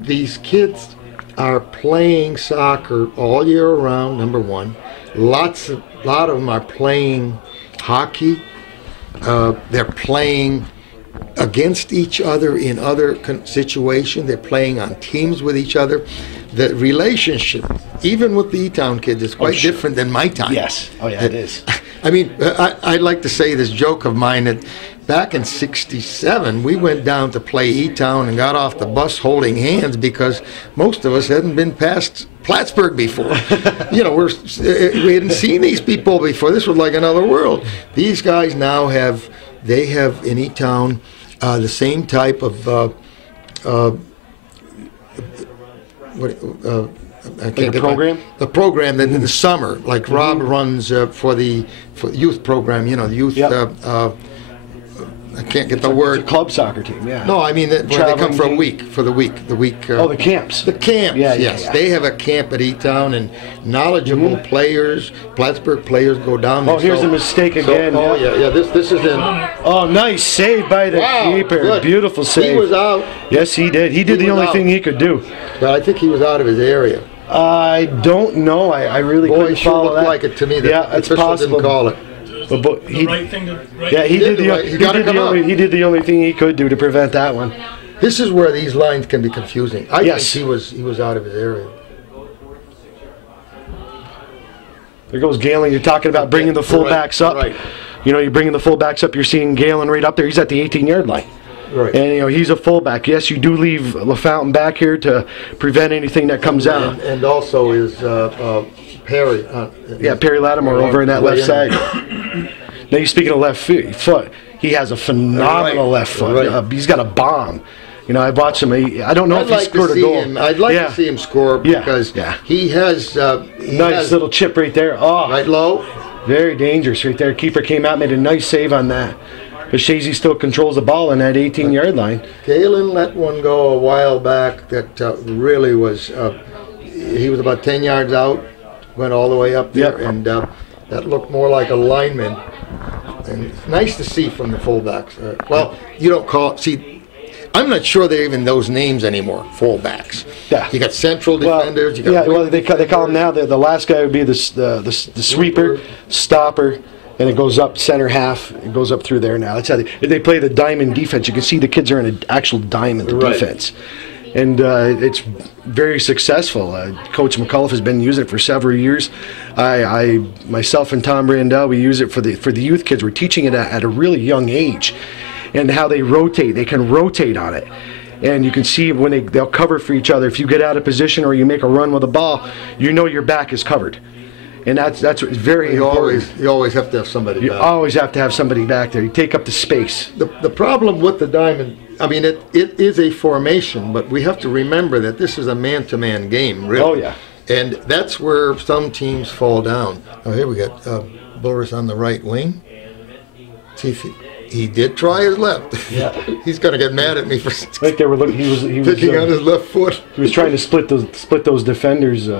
these kids are playing soccer all year around. Number 1, a lot of them are playing hockey. They're playing against each other in other situations. They're playing on teams with each other. The relationship, even with the E-Town kids, is quite different than my time. Yes. Oh, yeah, it is. I'd like to say this joke of mine that back in '67, we went down to play E-Town and got off the bus holding hands because most of us hadn't been past Plattsburgh before. We hadn't seen these people before. This was like another world. These guys now have in E-Town the same type of I can't get program? The program that in the summer, like Rob runs for the youth program. The youth I can't get the word. It's a club soccer team, yeah. No, I mean where they come for a week, for the week. Oh, the camps. The camps, yeah, yes. Yeah. They have a camp at E-Town, and knowledgeable players, Plattsburgh players go down there. Oh, here's a mistake again. Yeah. This is in. Oh, nice save by the keeper. Good. Beautiful save. He was out. Yes, he did. He did the only thing he could do. But I think he was out of his area. I don't know. I really couldn't follow that. Like it to me. That it's possible. Didn't call it. But he, right thing to, right yeah, he did the only thing he could do to prevent that one. This is where these lines can be confusing. I Yes. think he was out of his area. There goes Galen. You're talking about bringing the fullbacks up. Right. You know, you're bringing the fullbacks up. You're seeing Galen right up there. He's at the 18-yard line. Right. And, you know, he's a fullback. Yes, you do leave LaFountain back here to prevent anything that comes out. And also is Perry. Perry Lattimore over in that left side. Now, speaking of left foot, he has a phenomenal left foot. Right. He's got a bomb. You know, I watched him. I don't know if he scored a goal. I'd like to see him score because he has nice little chip right there. Oh, right low. Very dangerous right there. Keeper came out, made a nice save on that. But Chazy still controls the ball on that 18-yard line. Galen let one go a while back that really was. He was about 10 yards out, went all the way up there, and that looked more like a lineman. And it's nice to see from the fullbacks. Well, you don't call. See, I'm not sure they're even those names anymore. Fullbacks. Yeah. You got central defenders. You got they call them now. The last guy would be the sweeper, stopper. And it goes up center half. It goes up through there now. That's how they play the diamond defense. You can see the kids are in an actual diamond defense. And it's very successful. Coach McCullough has been using it for several years. Myself and Tom Brandell, we use it for the youth kids. We're teaching it at a really young age, and how they rotate. They can rotate on it. And you can see when they'll cover for each other. If you get out of position or you make a run with a ball, you know your back is covered. And that's very important. You always have to have somebody back. You always have to have somebody back there. You take up the space. The problem with the diamond, I mean, it is a formation, but we have to remember that this is a man-to-man game, really. Oh, yeah. And that's where some teams fall down. Oh, here we got Boris on the right wing. See if he did try his left. Yeah. He's going to get mad at me for right there. He was picking on his left foot. He was trying to split those defenders.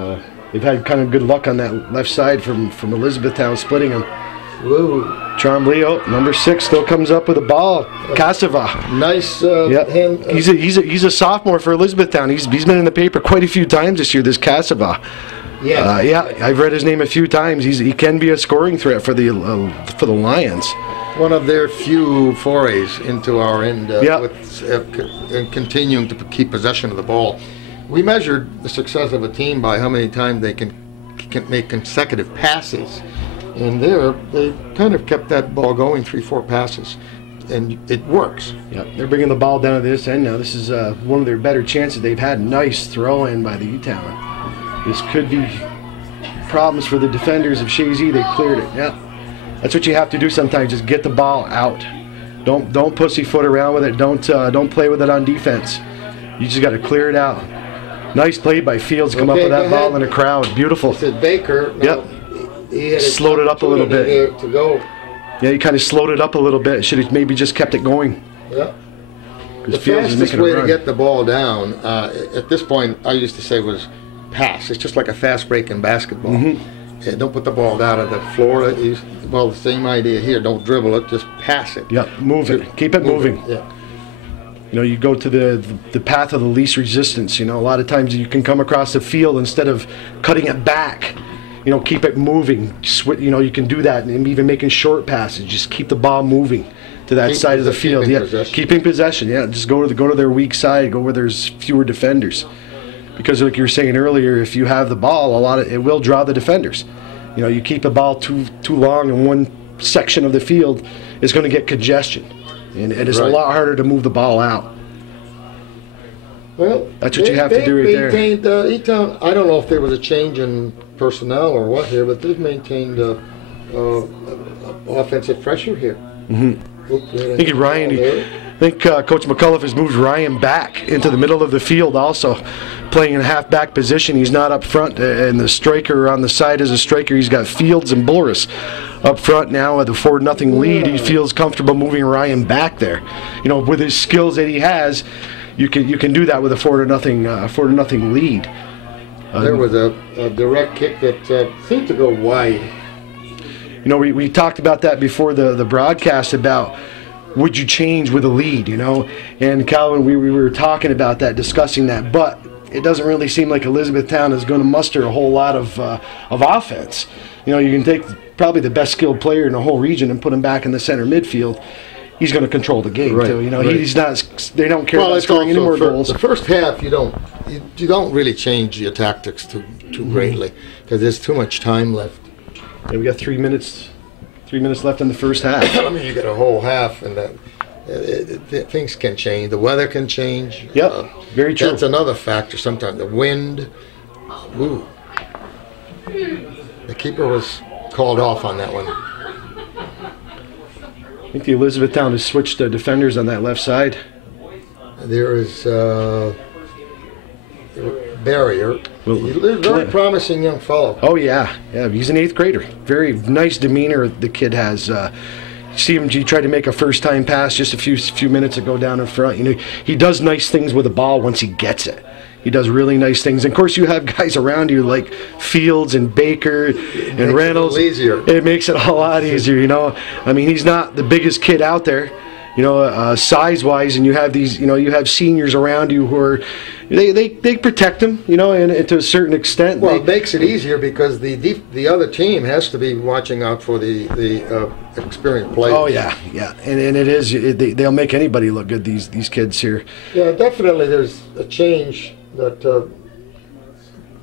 They've had kind of good luck on that left side from Elizabethtown splitting them. Whoa. Tromblio, number 6, still comes up with a ball. Casava. Nice hand. He's a sophomore for Elizabethtown. He's been in the paper quite a few times this year, this Casava. Yeah. I've read his name a few times. He can be a scoring threat for the Lions. One of their few forays into our end with continuing to keep possession of the ball. We measured the success of a team by how many times they can make consecutive passes. And they kind of kept that ball going 3-4 passes. And it works. Yeah, they're bringing the ball down to this end now. This is one of their better chances they've had. Nice throw in by the E-Town. This could be problems for the defenders of Chazy. They cleared it. Yeah, that's what you have to do sometimes. Just get the ball out. Don't pussyfoot around with it. Don't play with it on defense. You just got to clear it out. Nice play by Fields. Come up with that ball in a crowd. Beautiful. Said Baker. Yep. He slowed it up a little bit. To go. Yeah, he kind of slowed it up a little bit. Should have maybe just kept it going. Yeah. The fastest way to get the ball down, at this point, I used to say was pass. It's just like a fast break in basketball. Mm-hmm. Don't put the ball down on the floor. Well, the same idea here. Don't dribble it. Just pass it. Yep. Move it. Keep it moving. Yeah. You know, you go to the path of the least resistance. You know, a lot of times you can come across the field instead of cutting it back. You know, keep it moving. You know, you can do that, and even making short passes. Just keep the ball moving to that side of the field. Keeping possession. Yeah, just go to their weak side. Go where there's fewer defenders. Because, like you were saying earlier, if you have the ball, it will draw the defenders. You know, you keep the ball too long in one section of the field, it's going to get congestion. And it's a lot harder to move the ball out. Well, that's what you have to do right there. E-Town, I don't know if there was a change in personnel or what here, but they've maintained offensive pressure here. Mm-hmm. I think Coach McCullough has moved Ryan back into the middle of the field also, playing in a half-back position. He's not up front, and the striker on the side is a striker. He's got Fields and Boris up front now with a 4-0 lead. He feels comfortable moving Ryan back there. You know, with his skills that he has, you can do that with a 4-0 lead. There was a direct kick that seemed to go wide. You know, we talked about that before the broadcast about would you change with a lead, you know? And Calvin, we were talking about that, discussing that, but it doesn't really seem like Elizabethtown is going to muster a whole lot of offense. You know, you can take probably the best skilled player in the whole region and put him back in the center midfield. He's going to control the game too. You know, he's not. They don't care about scoring any more goals. The first half, you don't really change your tactics too greatly because there's too much time left. Yeah, we got 3 minutes. 3 minutes left in the first half. I mean, you got a whole half, and things can change. The weather can change. Yep, very true. That's another factor. Sometimes the wind. Ooh. The keeper was called off on that one. I think the Elizabethtown has switched defenders on that left side. There is barrier. He's a very promising young fellow. Oh yeah, he's an 8th grader. Very nice demeanor the kid has. See him, he tried to make a first-time pass just a few minutes ago down in front. You know, he does nice things with the ball once he gets it. He does really nice things. And of course, you have guys around you like Fields and Baker and Reynolds. It makes it a lot easier, you know. I mean, he's not the biggest kid out there, you know, size-wise, and you have these, you know, you have seniors around you who are, they protect him, you know, and to a certain extent. Well, it makes it easier because the other team has to be watching out for the experienced players. Oh yeah, and it is. They'll make anybody look good. These kids here. Yeah, definitely. There's a change that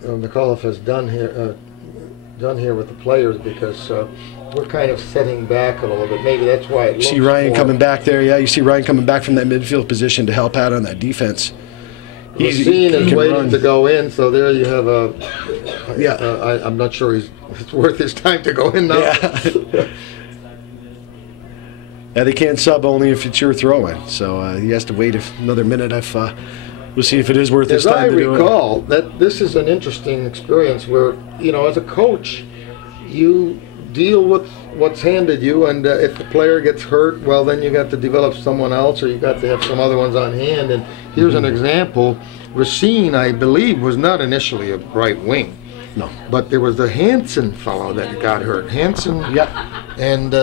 McAuliffe has done here with the players because we're kind of setting back a little bit. Maybe that's why it looks see Ryan coming back there. Yeah, you see Ryan coming back from that midfield position to help out on that defense. Racine is waiting to go in, so there you have a. I'm not sure it's worth his time to go in now. Yeah. Yeah, they can't sub only if it's your throw-in, so he has to wait another minute. We'll see if it is worth his time to do it. As I recall, that this is an interesting experience where, you know, as a coach, you deal with what's handed you, and if the player gets hurt, well, then you got to develop someone else, or you got to have some other ones on hand. And here's an example. Racine, I believe, was not initially a right wing. No. But there was the Hansen fellow that got hurt. Hansen. Yep. And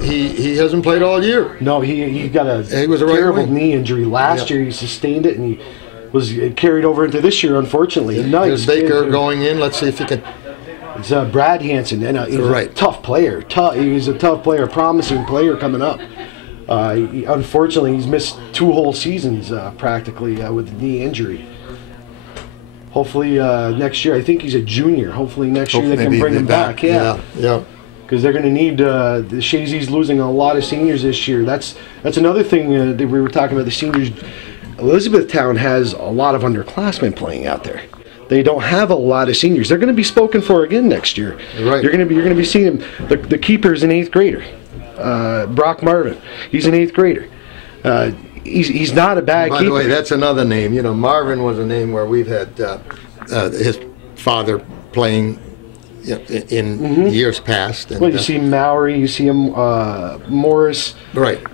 he hasn't played all year. No, he got a terrible knee injury last year. He sustained it, and he was carried over into this year, unfortunately. Nice. There's Baker going in. Let's see if he can. It's Brad Hansen, and he's a tough player. He's a tough player, promising player coming up. Unfortunately, he's missed 2 whole seasons practically with the knee injury. Hopefully next year, I think he's a junior. Hopefully next year they can bring him back. Yeah. Because they're going to need the Chazy's losing a lot of seniors this year. That's another thing that we were talking about. The seniors, Elizabethtown has a lot of underclassmen playing out there. They don't have a lot of seniors. They're going to be spoken for again next year. Right. You're going to be seeing them. The keeper's an 8th grader, Brock Marvin. He's an 8th grader. He's not a bad keeper. By the way, that's another name. You know, Marvin was a name where we've had his father playing in years past. And, well, you see Mowry, you see him, Morris,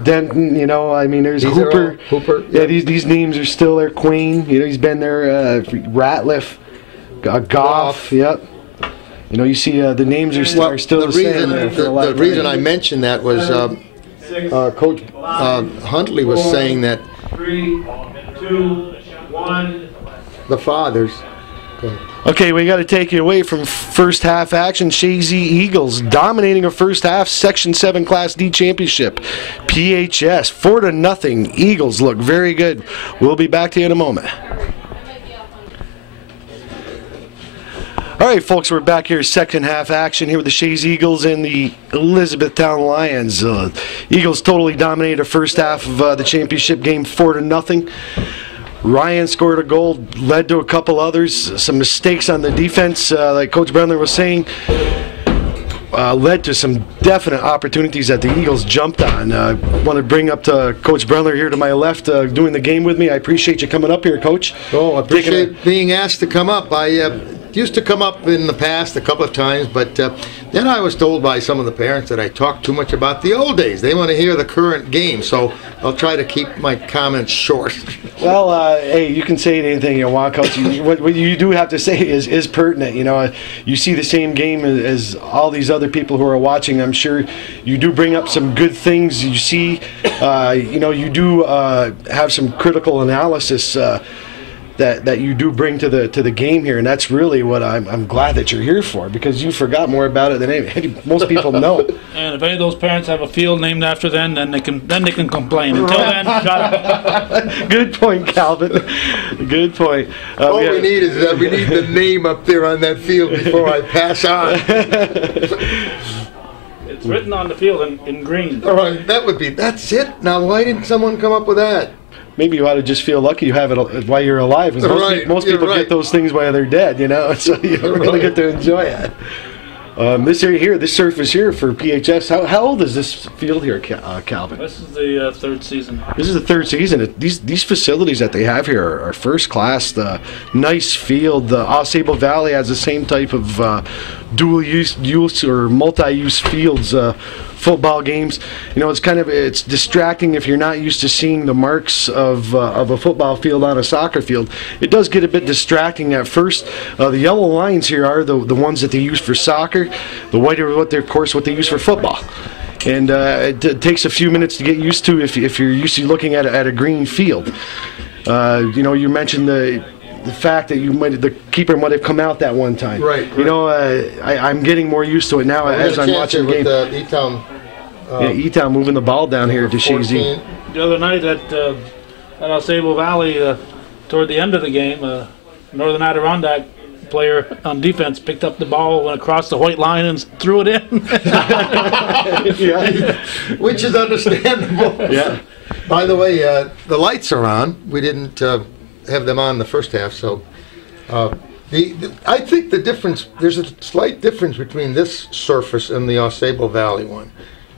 Denton. You know, I mean, there's Hooper. Yeah, these names are still there. Queen. You know, he's been there. Ratliff, Goff. Yep. You know, you see the names are still the same. The reason I mentioned that was Coach Huntley was saying that 3, 2, 1. the fathers. Okay, we got to take you away from first half action. Chazy Eagles dominating a first half Section 7 Class D championship. PHS 4-0. Eagles look very good. We'll be back to you in a moment. All right, folks, we're back here, second half action here with the Chazy Eagles and the Elizabethtown Lions. Eagles totally dominated the first half of the championship game, 4-0. Ryan scored a goal, led to a couple others. Some mistakes on the defense, like Coach Brendler was saying, led to some definite opportunities that the Eagles jumped on. I want to bring up to Coach Brendler here to my left, doing the game with me. I appreciate you coming up here, Coach. Oh, I appreciate being asked to come up. used to come up in the past a couple of times, but then I was told by some of the parents that I talk too much about the old days. They want to hear the current game, so I'll try to keep my comments short. Well, hey, you can say anything you want, Coach. What you do have to say is pertinent. You know, you see the same game as all these other people who are watching. I'm sure you do bring up some good things. You see, you know, you do have some critical analysis that you do bring to the game here, and that's really what I'm glad that you're here for, because you forgot more about it than most people know. And if any of those parents have a field named after them, then they can complain. Until then, shut up. Good point, Calvin. Good point. All we need is we need the name up there on that field before I pass on. It's written on the field in green. All right, that's it. Now, why didn't someone come up with that? Maybe you ought to just feel lucky you have it while you're alive. Most people get those things while they're dead, you know, so you don't really get to enjoy it. This area here, this surface here for PHS, how old is this field here, Calvin? This is the third season. This is the third season. These facilities that they have here are first class. The nice field. The Ausable Valley has the same type of dual use or multi-use fields. Football games, you know, it's distracting if you're not used to seeing the marks of a football field on a soccer field. It does get a bit distracting at first. The yellow lines here are the ones that they use for soccer. The white are what they use for football. And it takes a few minutes to get used to if you're used to looking at a green field. You know, you mentioned the fact that the keeper might have come out that one time. Right. You know, I'm getting more used to it now as I'm watching the game. E-Town moving the ball down here to Chazy. The other night at Ausable Valley, toward the end of the game, Northern Adirondack player on defense picked up the ball, went across the white line, and threw it in. Yeah. Which is understandable. Yeah. By the way, the lights are on. We didn't have them on the first half, so I think the difference, there's a slight difference between this surface and the Ausable Valley one.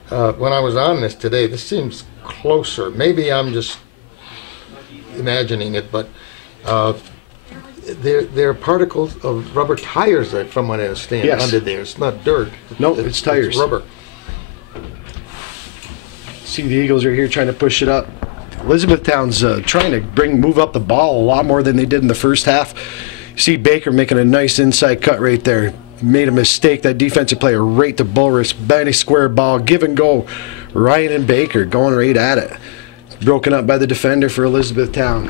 When I was on this today, this seems closer. Maybe I'm just imagining it, but there are particles of rubber tires, from what I understand, under there. It's not dirt. No, it's tires. It's rubber. See the Eagles are here trying to push it up. Elizabethtown's trying to move up the ball a lot more than they did in the first half. You see Baker making a nice inside cut right there. Made a mistake. That defensive player right to Bulris. Benny square ball. Give and go. Ryan and Baker going right at it. Broken up by the defender for Elizabethtown.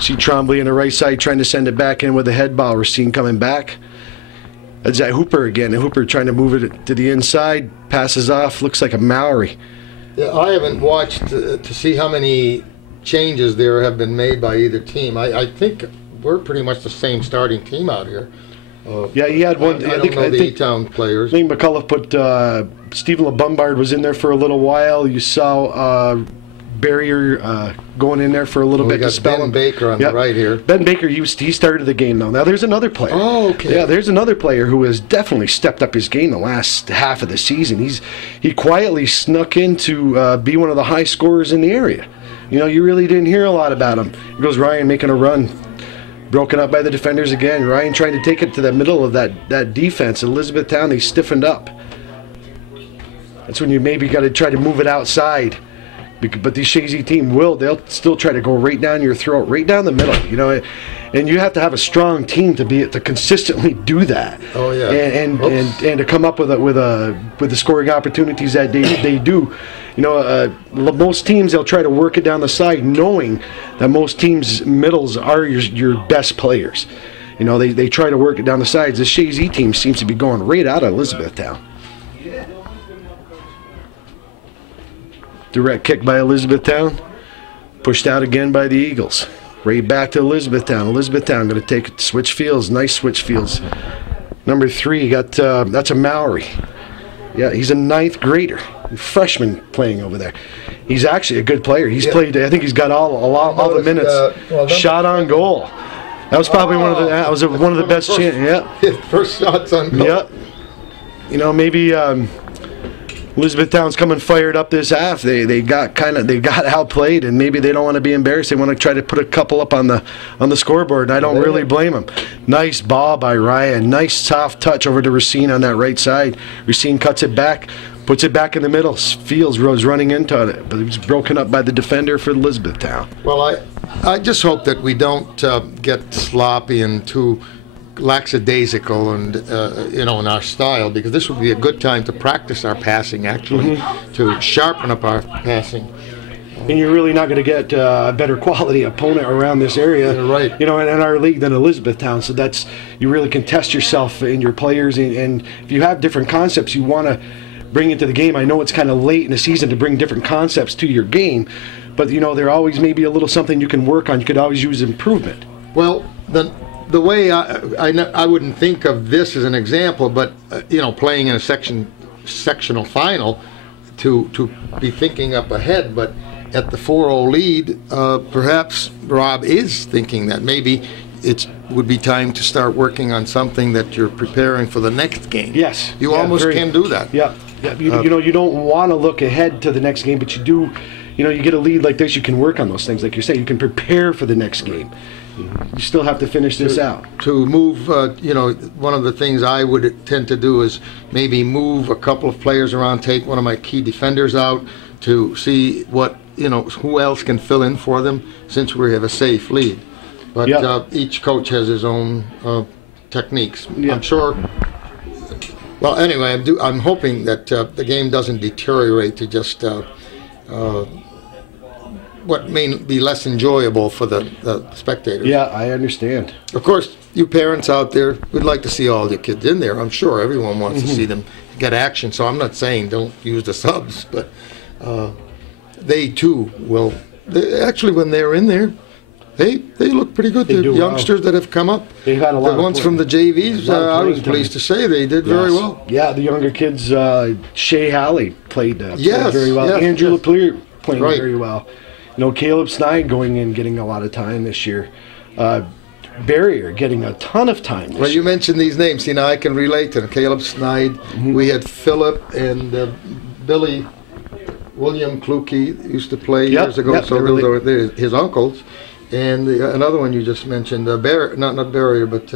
See Trombley on the right side trying to send it back in with a head ball. Racine coming back. That's that Hooper again. Hooper trying to move it to the inside. Passes off. Looks like a Maori. Yeah, I haven't watched to see how many changes there have been made by either team. I think we're pretty much the same starting team out here. Yeah, he had one. I don't know the E-Town players. I think McCullough put Stephen LeBombard was in there for a little while. You saw Barrier going in there for a little bit to spell Ben him. Baker on the right here. Ben Baker, he started the game though. Now there's another player. Oh, okay. Yeah, there's another player who has definitely stepped up his game the last half of the season. He quietly snuck in to be one of the high scorers in the area. You know, you really didn't hear a lot about him. Here goes Ryan making a run. Broken up by the defenders again. Ryan trying to take it to the middle of that defense. Elizabethtown, they stiffened up. That's when you maybe got to try to move it outside. But the Chazy team they'll still try to go right down your throat, right down the middle. You know, and you have to have a strong team to consistently do that. Oh yeah. And to come up with the scoring opportunities that they do. You know, most teams, they'll try to work it down the side, knowing that most teams' middles are your best players. You know, they try to work it down the sides. The Chazy team seems to be going right out of Elizabethtown. Direct kick by Elizabethtown. Pushed out again by the Eagles. Right back to Elizabethtown. Elizabethtown going to take it to switch fields. Nice switch fields. Number 3, that's a Maori. Yeah, he's a 9th grader. Freshman playing over there. He's actually a good player. He's played. I think he's got all the minutes. Shot on goal. That was probably one of the best chances. Yeah. His first shots on goal. Yeah. You know, maybe Elizabethtown's coming fired up this half. They got outplayed, and maybe they don't want to be embarrassed. They want to try to put a couple up on the scoreboard, and I don't really blame them. Nice ball by Ryan. Nice soft touch over to Racine on that right side. Racine cuts it back, puts it back in the middle. Fields was running into it, but it was broken up by the defender for Elizabethtown. Well, I just hope that we don't get sloppy and too lackadaisical and in our style, because this would be a good time to practice our passing, actually, to sharpen up our passing. And you're really not going to get a better quality opponent around this area, right? In our league than Elizabethtown. So that's, you really can test yourself in your players, and if you have different concepts you want to bring into the game. I know it's kind of late in the season to bring different concepts to your game, but there always may be a little something you can work on. You could always use improvement. Well, the way I wouldn't think of this as an example, but playing in a sectional final, to be thinking up ahead, but at the 4-0 lead, perhaps Rob is thinking that maybe it would be time to start working on something that you're preparing for the next game. Yes, you almost can do that. Yeah, yeah. You don't want to look ahead to the next game, but you do. You get a lead like this, you can work on those things, like you say. You can prepare for the next game. You still have to finish this out. To move, one of the things I would tend to do is maybe move a couple of players around, take one of my key defenders out to see what, who else can fill in for them, since we have a safe lead. But each coach has his own techniques. I'm sure. Well, anyway, I'm hoping that the game doesn't deteriorate to just what may be less enjoyable for the spectators. Yeah, I understand. Of course, you parents out there would like to see all your kids in there. I'm sure everyone wants to see them get action, so I'm not saying don't use the subs, but they too will. Actually, when they're in there, they look pretty good. The youngsters that have come up, they've had a lot. The ones from the JVs, I was pleased to say they did very well. Yeah, the younger kids, Shea Halley played very well. Yes, Andrew LaPleur playing very well. Caleb Snide going in, getting a lot of time this year. Barrier getting a ton of time this year. Well, you mentioned these names. See, now I can relate to them. Caleb Snide. We had Philip and Billy William Kluke used to play years ago. So those are his uncles. And another one you just mentioned, not Barrier, but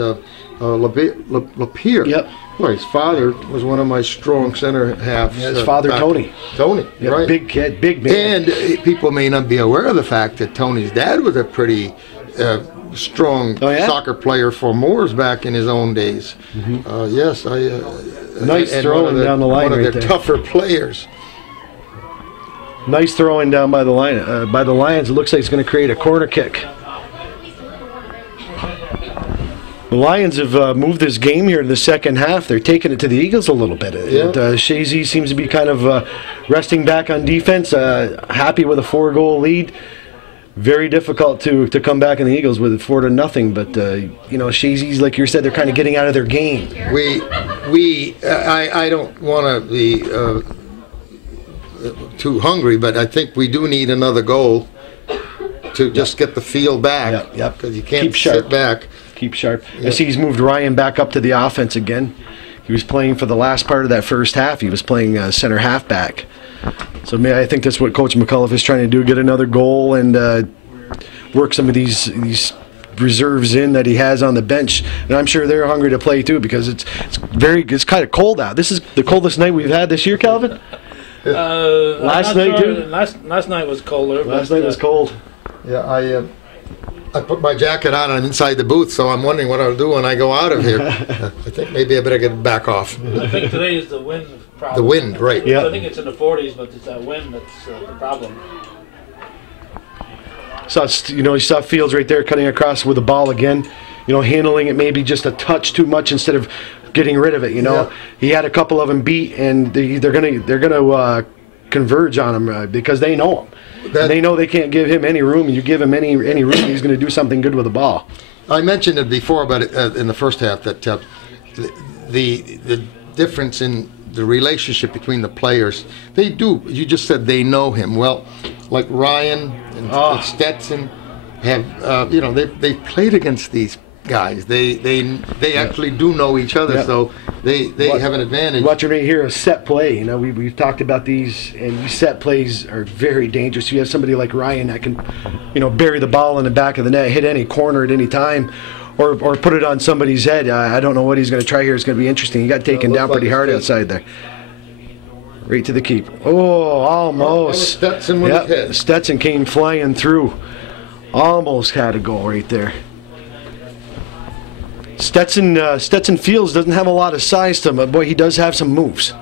LaPierre. Yep. Well, his father was one of my strong center halves. Yeah, his father, Tony. Tony, right. Big kid, big man. And people may not be aware of the fact that Tony's dad was a pretty strong soccer player for Moors back in his own days. Yes, nice throwing down the line, one of right their there. tougher players. Nice throwing down by the line, by the Lions. It looks like it's going to create a corner kick. The Lions have moved this game here in the second half. They're taking it to the Eagles a little bit. And Chazy seems to be kind of resting back on defense, happy with a 4-goal lead. Very difficult to come back in the Eagles with 4-0. But Chazy's, like you said, they're kind of getting out of their game. I don't want to be too hungry, but I think we do need another goal to just get the feel back. Because you can't sit back. Keep sharp. I see he's moved Ryan back up to the offense again. He was playing for the last part of that first half. He was playing center halfback. So I think that's what Coach McCullough is trying to do, get another goal and work some of these reserves in that he has on the bench. And I'm sure they're hungry to play too, because it's kind of cold out. This is the coldest night we've had this year, Calvin? Last night too? Last night was colder. Last night was cold. Yeah, I put my jacket on and I'm inside the booth, so I'm wondering what I'll do when I go out of here. I think maybe I better get back off. I think today is the wind problem. The wind, right. Yeah. I think it's in the 40s, but it's that wind that's the problem. So you saw Fields right there cutting across with the ball again. Handling it maybe just a touch too much instead of getting rid of it. He had a couple of them beat, and they're gonna converge on him because they know him. They know they can't give him any room. You give him any room, he's going to do something good with the ball. I mentioned it before, but in the first half, that the difference in the relationship between the players, they do. You just said they know him well, like Ryan and Stetson have. They've played against these guys. They actually do know each other, so they have an advantage. Watching right here, a set play. You know, we've talked about these, and these set plays are very dangerous. You have somebody like Ryan that can, you know, bury the ball in the back of the net, hit any corner at any time, or put it on somebody's head. I don't know what he's going to try here. It's going to be interesting. He got taken down pretty hard outside there. Right to the keep. Oh, almost. Stetson with his head. Stetson came flying through. Almost had a goal right there. Stetson Fields doesn't have a lot of size to him, but boy, he does have some moves.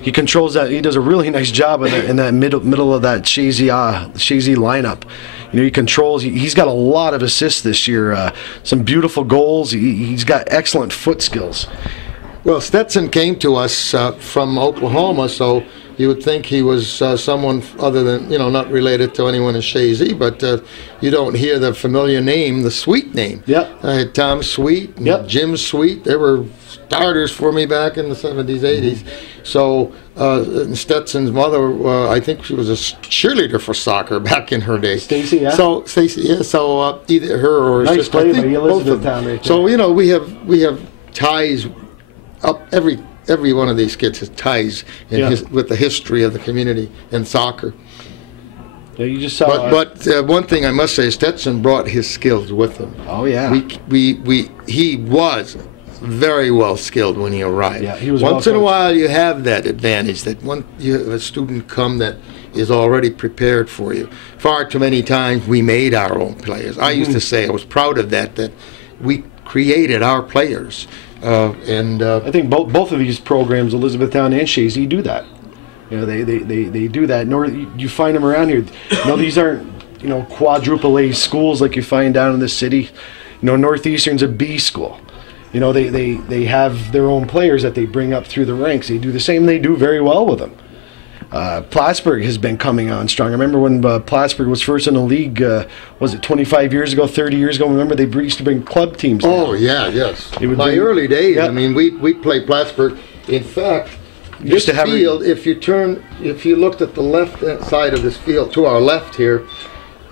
He controls that. He does a really nice job in that middle of that Chazy lineup. You know, he controls. He's got a lot of assists this year. Some beautiful goals. He's got excellent foot skills. Well, Stetson came to us from Oklahoma, so you would think he was someone other than, you know, not related to anyone in Chazy, but you don't hear the familiar name, the Sweet name. Yep. I had Tom Sweet and Jim Sweet. They were starters for me back in the 70s, 80s. So Stetson's mother, I think she was a cheerleader for soccer back in her day. Stacy, yeah. So Stacy, yeah. So either her or nice sister, play I think by both of them. Elizabethtown right there. So you know we have ties up every one of these kids has ties with the history of the community and soccer. Yeah, you just saw. But one thing I must say, Stetson brought his skills with him. Oh yeah. He was very well skilled when he arrived. Yeah, he was. Once in a while, you have that advantage that you have a student come that is already prepared for you. Far too many times we made our own players. I used to say I was proud of that we created our players. I think both of these programs, Elizabethtown and Chazy, do that. You know, they do that. Nor you find them around here. No, these aren't, you know, quadruple A schools like you find down in the city. You know, Northeastern's a B school. You know, they have their own players that they bring up through the ranks. They do the same. They do very well with them. Plattsburgh has been coming on strong. I remember when Plattsburgh was first in the league, was it 25 years ago, 30 years ago? Remember they used to bring club teams down. Oh, yeah, yes. My early days, I mean, we played Plattsburgh. In fact, this field, if you looked at the left side of this field, to our left here,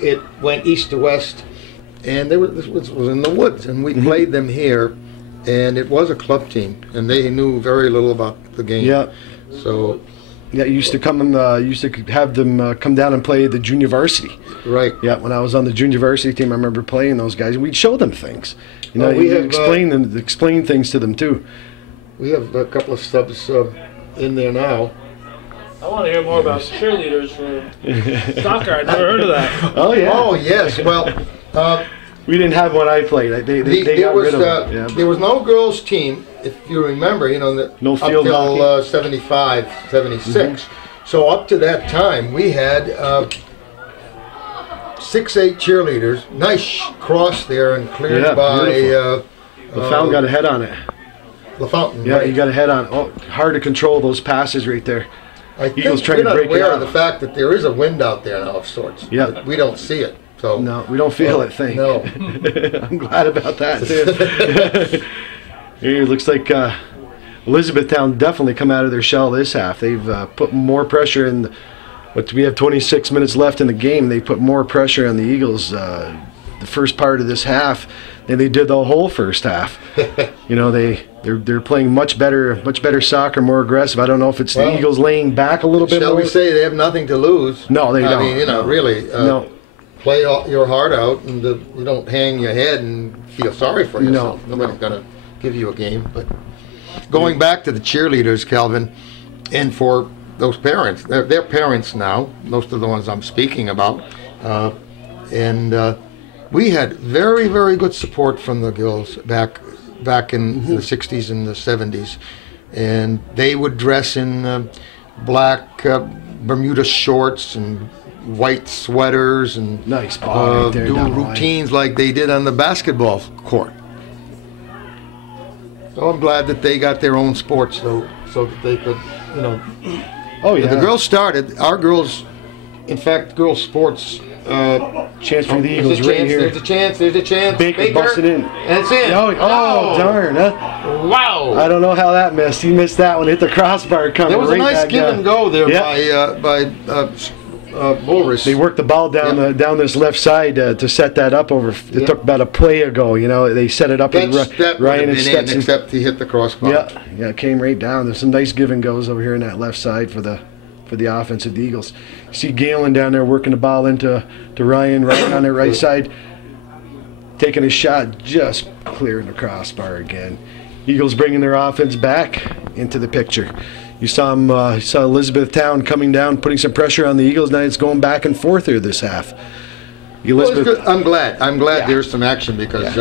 it went east to west, and this was in the woods, and we played them here, and it was a club team, and they knew very little about the game. Yeah. So... Yeah, used to have them come down and play the junior varsity. Right. Yeah, when I was on the junior varsity team, I remember playing those guys. We'd show them things. You know, we explain things to them too. We have a couple of subs in there now. I want to hear more about cheerleaders for soccer. I never heard of that. Oh yeah. Oh yes. Well, we didn't have one I played. They got rid of it. Yeah. There was no girls team. If you remember, you know, no field up till 75, 76. So up to that time, we had 6-8 cheerleaders. Nice cross there and cleared by... LaFountain got a head on it. LaFountain, yeah, right. He got a head on it. Oh, hard to control those passes right there. I Eagles think trying we're to not break aware it of the fact that there is a wind out there now of sorts. Yeah. We don't see it. So no, we don't feel it, thank. No. I'm glad about that, too. It looks like Elizabethtown definitely come out of their shell this half. They've put more pressure in. We have 26 minutes left in the game. They put more pressure on the Eagles the first part of this half than they did the whole first half. You know, they're playing much better soccer, more aggressive. I don't know if it's the Eagles laying back a little bit more. Shall we say they have nothing to lose? No, they don't. I mean, you know, really. No. Play your heart out, and you don't hang your head and feel sorry for yourself. No. Nobody's going to give you a game. But going back to the cheerleaders, Calvin, and for those parents, they're parents now, most of the ones I'm speaking about, and we had very, very good support from the girls back in the 60s and the 70s, and they would dress in black Bermuda shorts and white sweaters and nice right there, do routines like they did on the basketball court. So I'm glad that they got their own sports so that they could, you know. Oh yeah. The girls started. Our girls, in fact, girls sports. Chance for the Eagles right here. There's a chance. There's a chance. Baker busted in. And it's in. Oh darn! Huh? Wow! I don't know how that missed. He missed that one. Hit the crossbar. Coming. There was right a nice give and go there yep. by Boris. They worked the ball down down this left side to set that up over. It took about a play ago. You know, they set it up and Ryan and Stetson. Except he hit the crossbar. Yeah, it came right down. There's some nice give and goes over here in that left side for the offense of the Eagles. You see Galen down there working the ball into Ryan on the right side, taking a shot just clearing the crossbar again. Eagles bringing their offense back into the picture. You saw Elizabethtown coming down, putting some pressure on the Eagles. Now it's going back and forth here this half. I'm glad there's some action because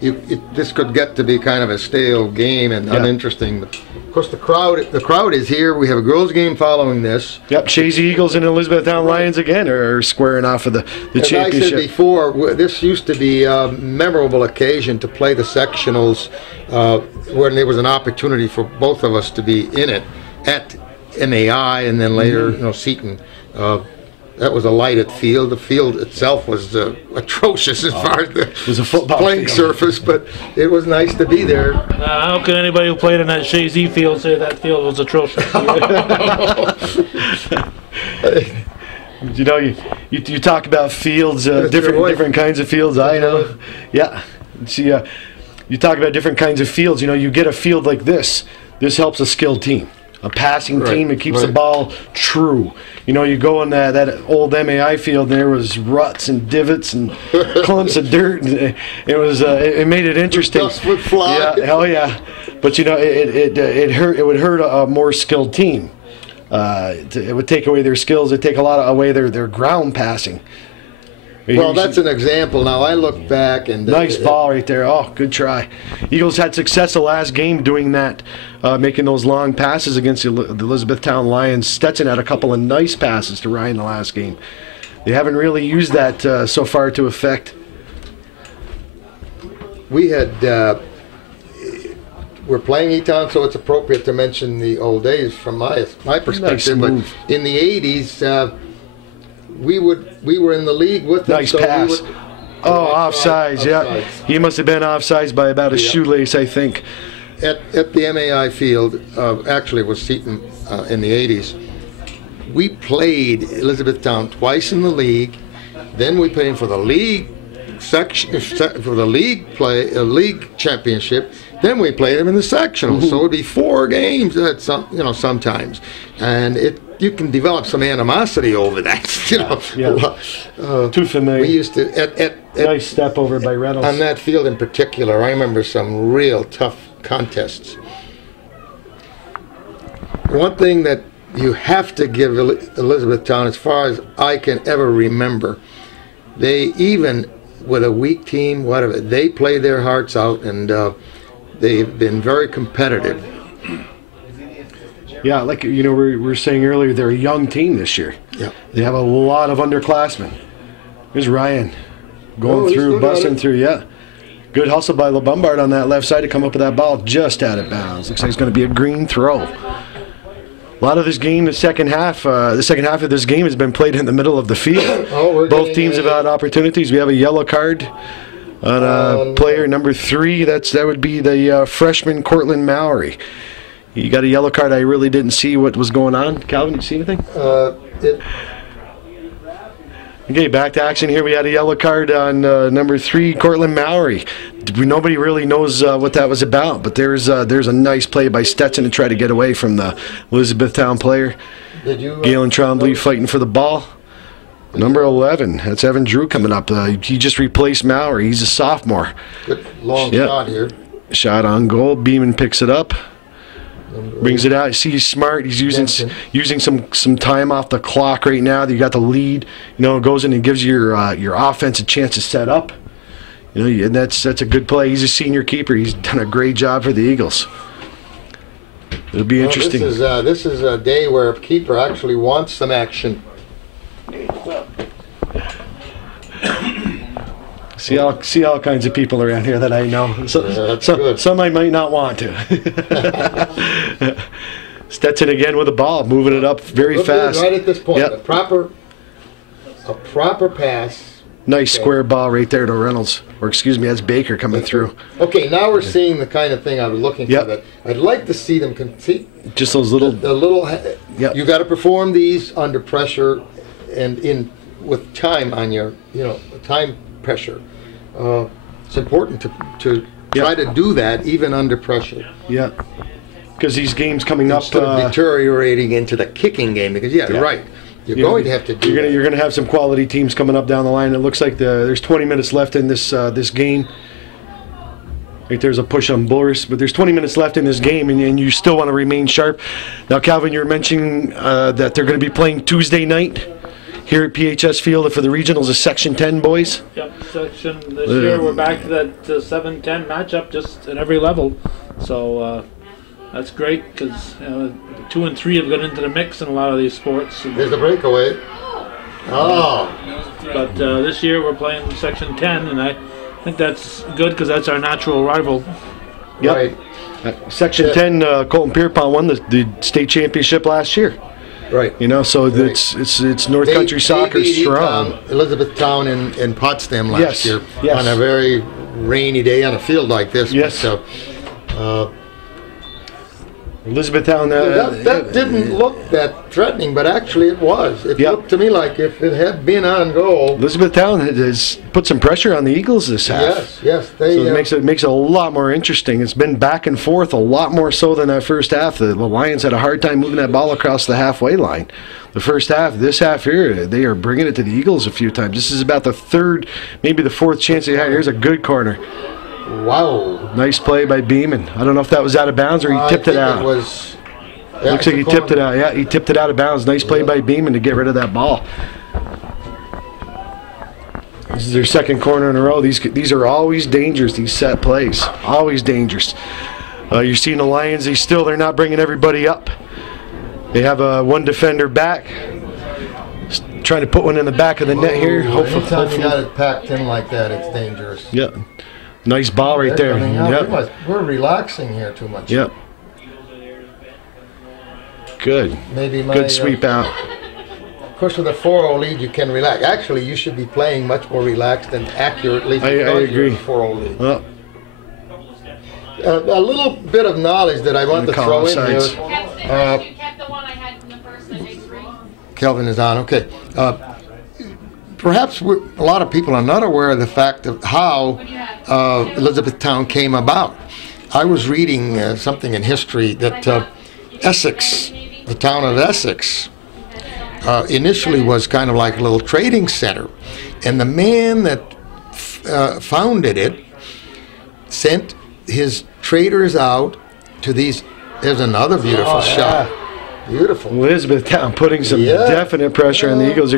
this could get to be kind of a stale game and uninteresting. But of course, the crowd is here. We have a girls' game following this. Yep, Chazy Eagles and Elizabethtown Lions again are squaring off of the championship. As I said before, this used to be a memorable occasion to play the sectionals when there was an opportunity for both of us to be in it at MAI and then later, Seton. That was a lighted field. The field itself was atrocious as far as the playing surface, but it was nice to be there. How can anybody who played in that Chazy field say that field was atrocious? You know, you talk about fields, different kinds of fields. I know. Yeah. See, you talk about different kinds of fields. You know, you get a field like this. This helps a skilled team. A passing team, it keeps the ball true. You know, you go on that old MAI field, and there was ruts and divots and clumps of dirt. And it made it interesting. Dust would fly. Yeah, hell yeah. But you know, it would hurt a more skilled team. It would take away their skills. It'd take a lot away their ground passing. Well, that's an example. Now I look back and nice ball right there. Oh, good try. Eagles had success the last game doing that, making those long passes against the Elizabethtown Lions. Stetson had a couple of nice passes to Ryan the last game. They haven't really used that so far to effect. We had we're playing E-Town, so it's appropriate to mention the old days from my perspective. Nice but in the '80s. We were in the league with them. Nice pass. Offsides, yeah. He must have been offsides by about a shoelace, I think. At the MAI field, actually it was Seton in the 80s, we played Elizabethtown twice in the league. Then we played for the league league championship. Then we played them in the sectionals. So it would be 4 games sometimes. And you can develop some animosity over that. Too familiar. We used to nice step over by Reynolds. On that field in particular, I remember some real tough contests. One thing that you have to give Elizabethtown, as far as I can ever remember, they even with a weak team, whatever, they play their hearts out, and they've been very competitive. Yeah, like we were saying earlier, they're a young team this year. Yeah, they have a lot of underclassmen. Here's Ryan going through, busting through. Yeah, good hustle by LeBombard on that left side to come up with that ball just out of bounds. Looks like it's going to be a green throw. A lot of this game, the second half of this game has been played in the middle of the field. Both teams have had opportunities. We have a yellow card on player number 3. That would be the freshman Cortland Mowry. You got a yellow card. I really didn't see what was going on. Calvin, you see anything? Okay, back to action here. We had a yellow card on number 3, Cortland Mowry. Nobody really knows what that was about, but there's a nice play by Stetson to try to get away from the Elizabethtown player. Galen Trombley fighting for the ball. Number 11, that's Evan Drew coming up. He just replaced Mowry. He's a sophomore. Good long shot here. Shot on goal. Beeman picks it up. Brings it out. See, he's smart. He's using some time off the clock right now. You got the lead. Goes in and gives your offense a chance to set up. And that's a good play. He's a senior keeper. He's done a great job for the Eagles. It'll be interesting. This is a day where a keeper actually wants some action. See all kinds of people around here that I know. Some I might not want to. Stetson again with the ball, moving it up very fast. Right at this point, a proper pass. Nice square ball right there to Reynolds. Or excuse me, that's Baker coming through. Okay, now we're seeing the kind of thing I was looking for. That I'd like to see them just those little. You got to perform these under pressure and in with time on your, time pressure, it's important to try to do that even under pressure. Yeah. Because these games coming up, instead of deteriorating into the kicking game. Because right, you're going to have to do. You're going to have some quality teams coming up down the line. It looks like there's 20 minutes left in this this game. Right there's a push on Boris, but there's 20 minutes left in this game, and you still want to remain sharp. Now, Calvin, you were mentioning that they're going to be playing Tuesday night here at PHS Field for the regionals, a Section 10 boys. Yep, Section this year we're back to that 7-10 matchup just at every level. So that's great because 2 and 3 have got into the mix in a lot of these sports. There's the breakaway. Oh. But this year we're playing Section 10, and I think that's good because that's our natural rival. Yep. Right. Section 10, Colton Pierpont won the state championship last year. Right. So it's North Country soccer strong. Elizabethtown in Potsdam last year on a very rainy day on a field like this. Yes. But, Elizabethtown. That didn't look that threatening, but actually it was. It looked to me like if it had been on goal. Elizabethtown has put some pressure on the Eagles this half. Yes. So it makes it a lot more interesting. It's been back and forth a lot more so than that first half. The Lions had a hard time moving that ball across the halfway line. The first half, this half here, they are bringing it to the Eagles a few times. This is about the third, maybe the fourth chance they had. Here's a good corner. Wow. Nice play by Beeman. I don't know if that was out of bounds or he tipped it out. Looks like he tipped it out. Yeah, he tipped it out of bounds. Nice play by Beeman to get rid of that ball. This is their second corner in a row. These are always dangerous, these set plays. Always dangerous. You're seeing the Lions, they're not bringing everybody up. They have one defender back. Trying to put one in the back of the net here. Hopefully. Anytime you got it packed in like that, it's dangerous. Yeah. Nice ball right there. Yep. We're relaxing here too much. Yep. Good. Good sweep out. Of course, with a 4-0 lead, you can relax. Actually, you should be playing much more relaxed and accurately. I agree. 4-0 lead. Well, a little bit of knowledge that I want to throw in here. You kept the one I had from the first Sunday 3. Kelvin is on. Okay. Perhaps a lot of people are not aware of the fact of how Elizabethtown came about. I was reading something in history that Essex, the town of Essex, initially was kind of like a little trading center. And the man that founded it sent his traders out to these. There's another beautiful shot. Beautiful. Elizabethtown putting some definite pressure on the Eagles.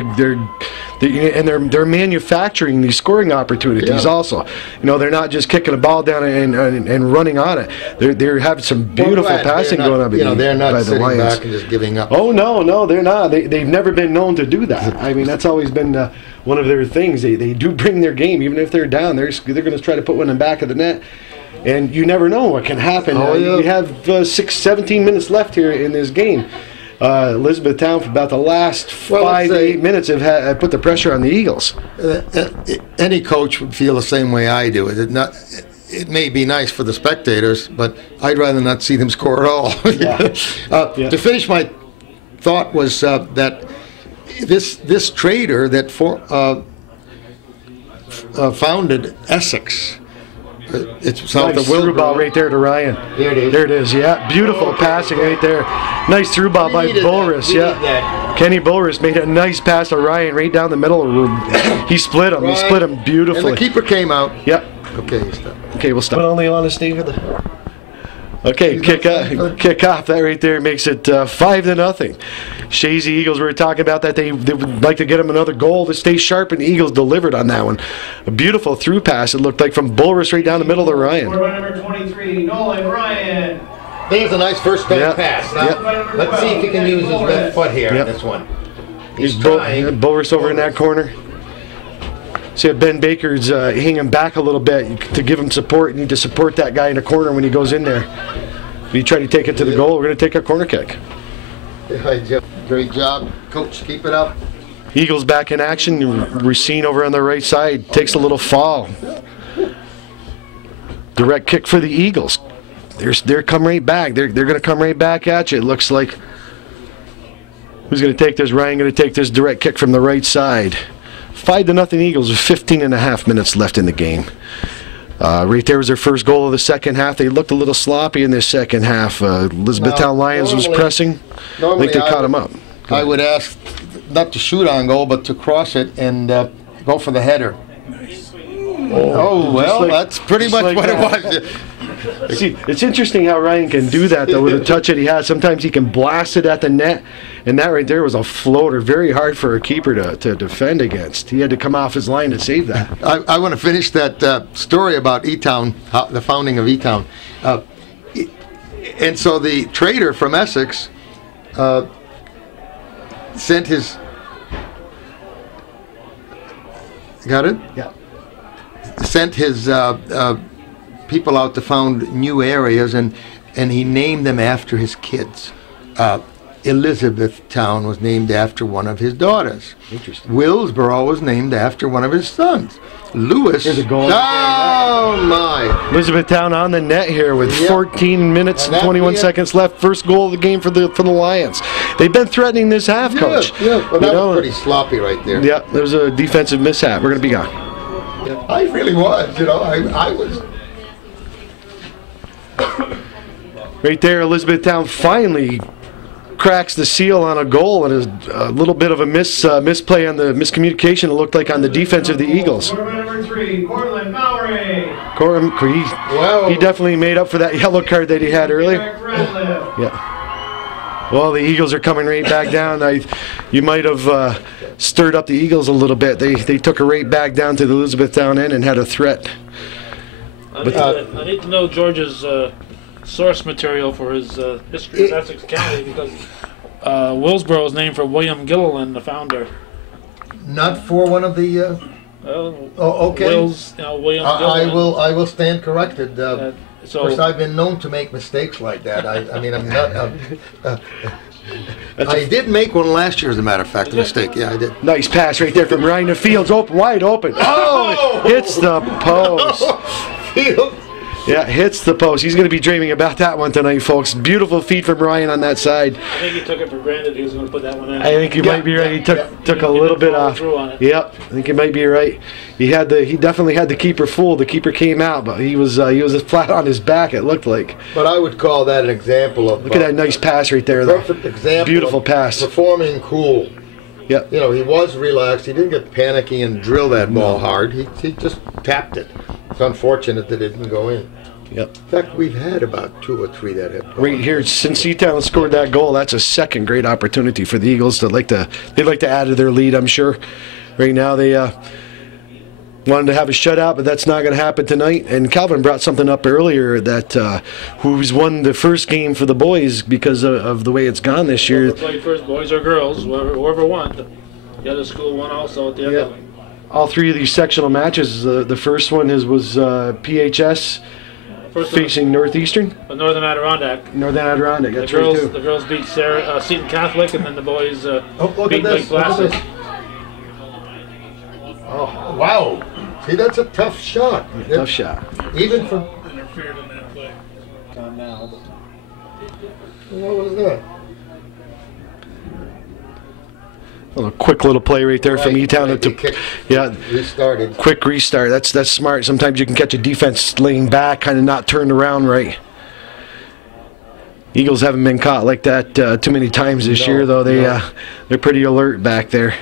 They're manufacturing these scoring opportunities also. They're not just kicking a ball down and running on it. They're having some beautiful passing going on they're not by the sitting Lions. back and just giving up. Oh no, they're not. They've never been known to do that. I mean, that's always been one of their things. They do bring their game, even if they're down. They're going to try to put one in the back of the net. And you never know what can happen. You have 17 minutes left here in this game. Elizabethtown, for about the last 5 to 8 minutes, have put the pressure on the Eagles. Any coach would feel the same way I do. It may be nice for the spectators, but I'd rather not see them score at all. To finish my thought was that this trader that founded Essex. It's south of through ball right there to Ryan. There it is. There it is. Yeah, beautiful passing right there. Nice through ball by Bulris. Kenny Bulris made a nice pass to Ryan right down the middle. He split him. He split him beautifully. And the keeper came out. Yep. Okay, stop. Okay, we'll stop. Only want to stay for the. Okay, kick off. That right there makes it 5-0. Chazy Eagles, we were talking about that. They would like to get him another goal to stay sharp, and the Eagles delivered on that one. A beautiful through pass, it looked like, from Bulris right down the middle to Ryan. Number 23, Nolan Ryan. There's a nice first pass. Now, let's see if he can use his left foot here on this one. He's trying. Bulris over in that corner. See, Ben Baker's hanging back a little bit to give him support. You need to support that guy in the corner when he goes in there. If you try to take it to the goal, we're going to take a corner kick. Great job, coach. Keep it up. Eagles back in action. Racine over on the right side takes a little fall. Direct kick for the Eagles. They're come right back. They're going to come right back at you. It looks like. Who's going to take this? Ryan going to take this direct kick from the right side. 5-0 Eagles with 15.5 minutes left in the game. Right there was their first goal of the second half. They looked a little sloppy in this second half. Elizabethtown Lions was pressing. I think they caught them up. I would ask not to shoot on goal, but to cross it and go for the header. Oh, well, that's pretty much what it was. See, it's interesting how Ryan can do that, though, with the touch that he has. Sometimes he can blast it at the net, and that right there was a floater. Very hard for a keeper to defend against. He had to come off his line to save that. I want to finish that story about E-Town, the founding of E-Town. And so the trader from Essex sent his... Got it? Yeah. Sent his people out to found new areas, and he named them after his kids. Elizabethtown was named after one of his daughters. Interesting. Willsboro was named after one of his sons. Lewis. Here's a goal. Oh, my. Elizabethtown on the net here with 14 minutes and 21 seconds left. First goal of the game for the Lions. They've been threatening this half, Coach. Yeah, well, that was pretty sloppy right there. Yeah, there was a defensive mishap. We're going to be gone. I really was, I was. Right there, Elizabethtown finally cracks the seal on a goal, and a little bit of a misplay on the miscommunication, it looked like, on the defense of the Eagles. Number 3, Cortland Mowry. He definitely made up for that yellow card that he had earlier. Yeah. Well, the Eagles are coming right back down. You might have stirred up the Eagles a little bit. They took a right back down to the Elizabethtown end and had a threat. I need to know George's source material for his history of Essex County, because Willsboro is named for William Gilliland, the founder. Not for one of the. Okay. William Gilliland. I will stand corrected. Of course, I've been known to make mistakes like that. I mean, I'm not. I did make one last year, as a matter of fact, a mistake. Yeah, I did. Nice pass right there from Ryan. The field's open, wide open. Oh, it hits the post. Field. Yeah, hits the post. He's going to be dreaming about that one tonight, folks. Beautiful feed from Ryan on that side. I think he took it for granted he was going to put that one in. I think you might be right. He took a little bit off. Yep, I think you might be right. He definitely had the keeper fooled. The keeper came out, but he was flat on his back, it looked like. But I would call that an example of. Look at that nice pass right there. Perfect example. Beautiful pass. Performing cool. Yep. He was relaxed. He didn't get panicky and drill that ball hard. He just tapped it. It's unfortunate that it didn't go in. Yep. In fact, we've had about 2 or 3 that have. Right here, since E-Town scored that goal, that's a second great opportunity for the Eagles they'd like to add to their lead, I'm sure. Right now they wanted to have a shutout, but that's not going to happen tonight. And Calvin brought something up earlier that who's won the first game for the boys because of the way it's gone this year. Whoever played first, boys or girls, whoever won. The other school won also at the end of it. All 3 of these sectional matches, the first one was PHS. Facing Northeastern? Northern Adirondack. Northern Adirondack, that's right too. The girls beat Seton Catholic, and then the boys beat Lake Look at Placid. this. Oh, wow. See, that's a tough shot. Tough shot. Even from... Interfered in that play. What was that? A quick little play right there from E-Town. Restarted. Quick restart. That's smart. Sometimes you can catch a defense laying back, kind of not turned around right. Eagles haven't been caught like that too many times this year, though. They're pretty alert back there.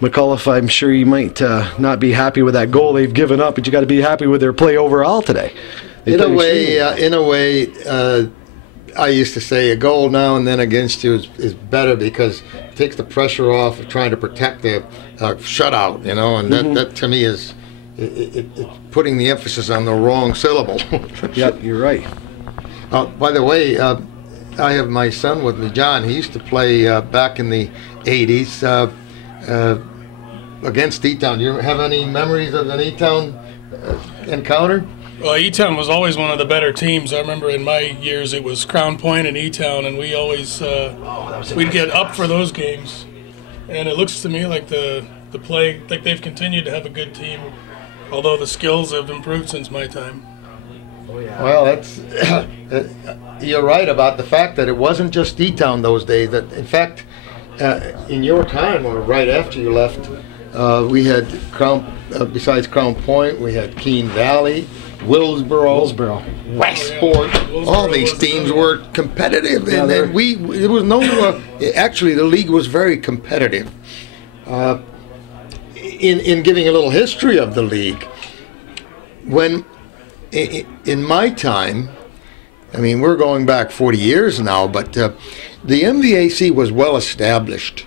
McAuliffe, I'm sure you might not be happy with that goal they've given up, but you got to be happy with their play overall today. In a way, I used to say a goal now and then against you is better because it takes the pressure off of trying to protect the shutout, and that to me is it's putting the emphasis on the wrong syllable. Yep, you're right. By the way, I have my son with me, John. He used to play back in the 80s against E-Town. Do you have any memories of an E-Town encounter? Well, E-Town was always one of the better teams. I remember in my years it was Crown Point and E-Town, and we always we'd get up for those games. And it looks to me like the play, like they've continued to have a good team, although the skills have improved since my time. Oh, yeah. Well, that's you're right about the fact that it wasn't just E-Town those days. That in fact, in your time, or right after you left, we had besides Crown Point, we had Keene Valley, Willsboro, Westport. All these teams were competitive, and there was no. Actually, the league was very competitive. In giving a little history of the league, when in my time, I mean, we're going back 40 years now, but the MVAC was well established.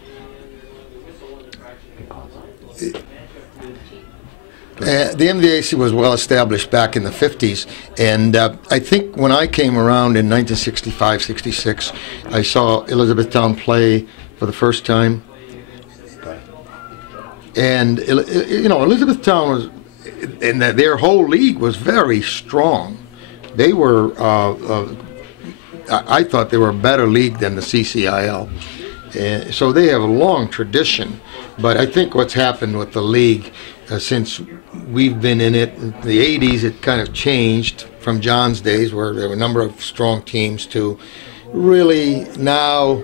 The MVAC was well established back in the 50s, and I think when I came around in 1965, 66, I saw Elizabethtown play for the first time. And, you know, Elizabethtown was, and their whole league was very strong. They were, I thought they were a better league than the CCIL. So they have a long tradition. But I think what's happened with the league since we've been in it, in the 80s, it kind of changed from John's days where there were a number of strong teams to really now,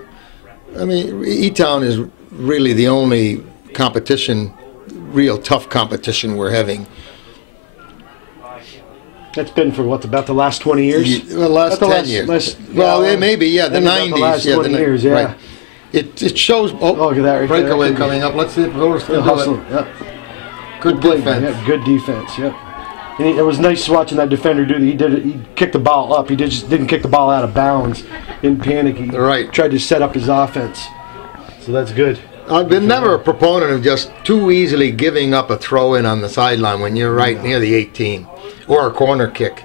I mean, E-Town is really the only competition, real tough competition we're having. That's been for what, about the last 20 years? The last 10 years. Well, maybe, yeah, the 90s. The last 20 years, yeah. Right. It shows, look at that right breakaway there. coming up. Let's see if Voters can hustle. do it. Yep. Good defense. Yeah, good defense, yep. And it was nice watching that defender do that. He kicked the ball up. He just didn't kick the ball out of bounds. Didn't panic. He tried to set up his offense. So that's good. I've been never a proponent of just too easily giving up a throw-in on the sideline when you're right near the 18, or a corner kick.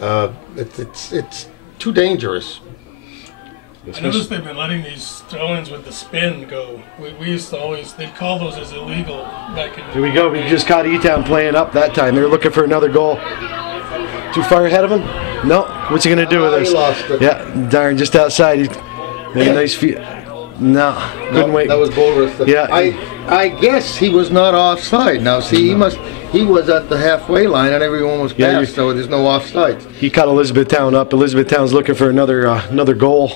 It's too dangerous. I noticed they've been letting these throw-ins with the spin go. We used to always, they'd call those as illegal back in the Here we go. We just caught E-Town playing up that time. They were looking for another goal. Too far ahead of him? No. What's he going to do with this? He lost it. Yeah, darn, just outside. He made a nice feet. No, couldn't wait. That was Bulworth. Yeah. I guess he was not offside. Now, see, he was at the halfway line and everyone was past, so there's no offside. He caught Elizabethtown up. Elizabethtown's looking for another goal.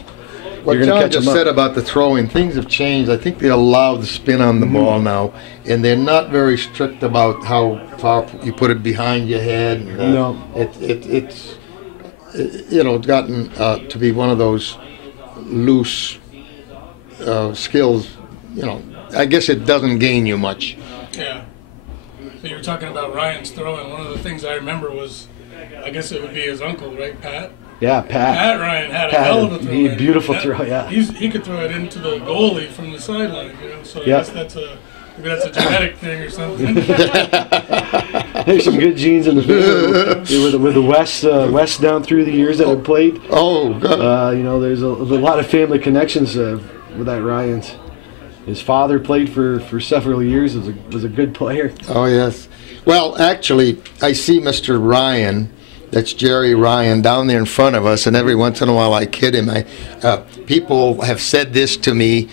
What John just said about the throwing, things have changed. I think they allow the spin on the ball now, and they're not very strict about how far you put it behind your head. And, no. It's you know, it's gotten to be one of those loose skills. You know, I guess it doesn't gain you much. Yeah. So you were talking about Ryan's throwing. One of the things I remember was, I guess it would be his uncle, right, Pat? Yeah, Pat. Pat Ryan had a hell of a throw. Beautiful throw, yeah. He could throw it into the goalie from the sideline, you know. So I guess maybe that's a genetic thing or something. There's some good genes in the family with the West down through the years that have played. Oh, God. You know, there's a lot of family connections with that Ryans. His father played for several years. Was a good player. Oh yes. Well, actually, I see Mr. Ryan. That's Jerry Ryan down there in front of us, and every once in a while I kid him. People have said this to me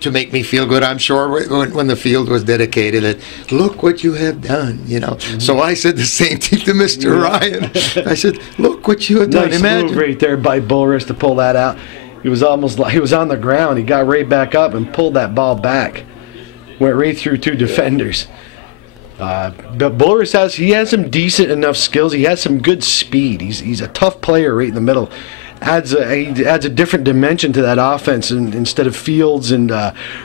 to make me feel good, I'm sure, when the field was dedicated, that look what you have done, you know. Mm-hmm. So I said the same thing to Mr. Ryan. I said, look what you have done. Nice move right there by Bulworth to pull that out. He was almost like he was on the ground. He got right back up and pulled that ball back. Went right through two defenders. But Bulworth has some decent enough skills. He has some good speed. He's a tough player right in the middle. He adds a different dimension to that offense, and instead of Fields and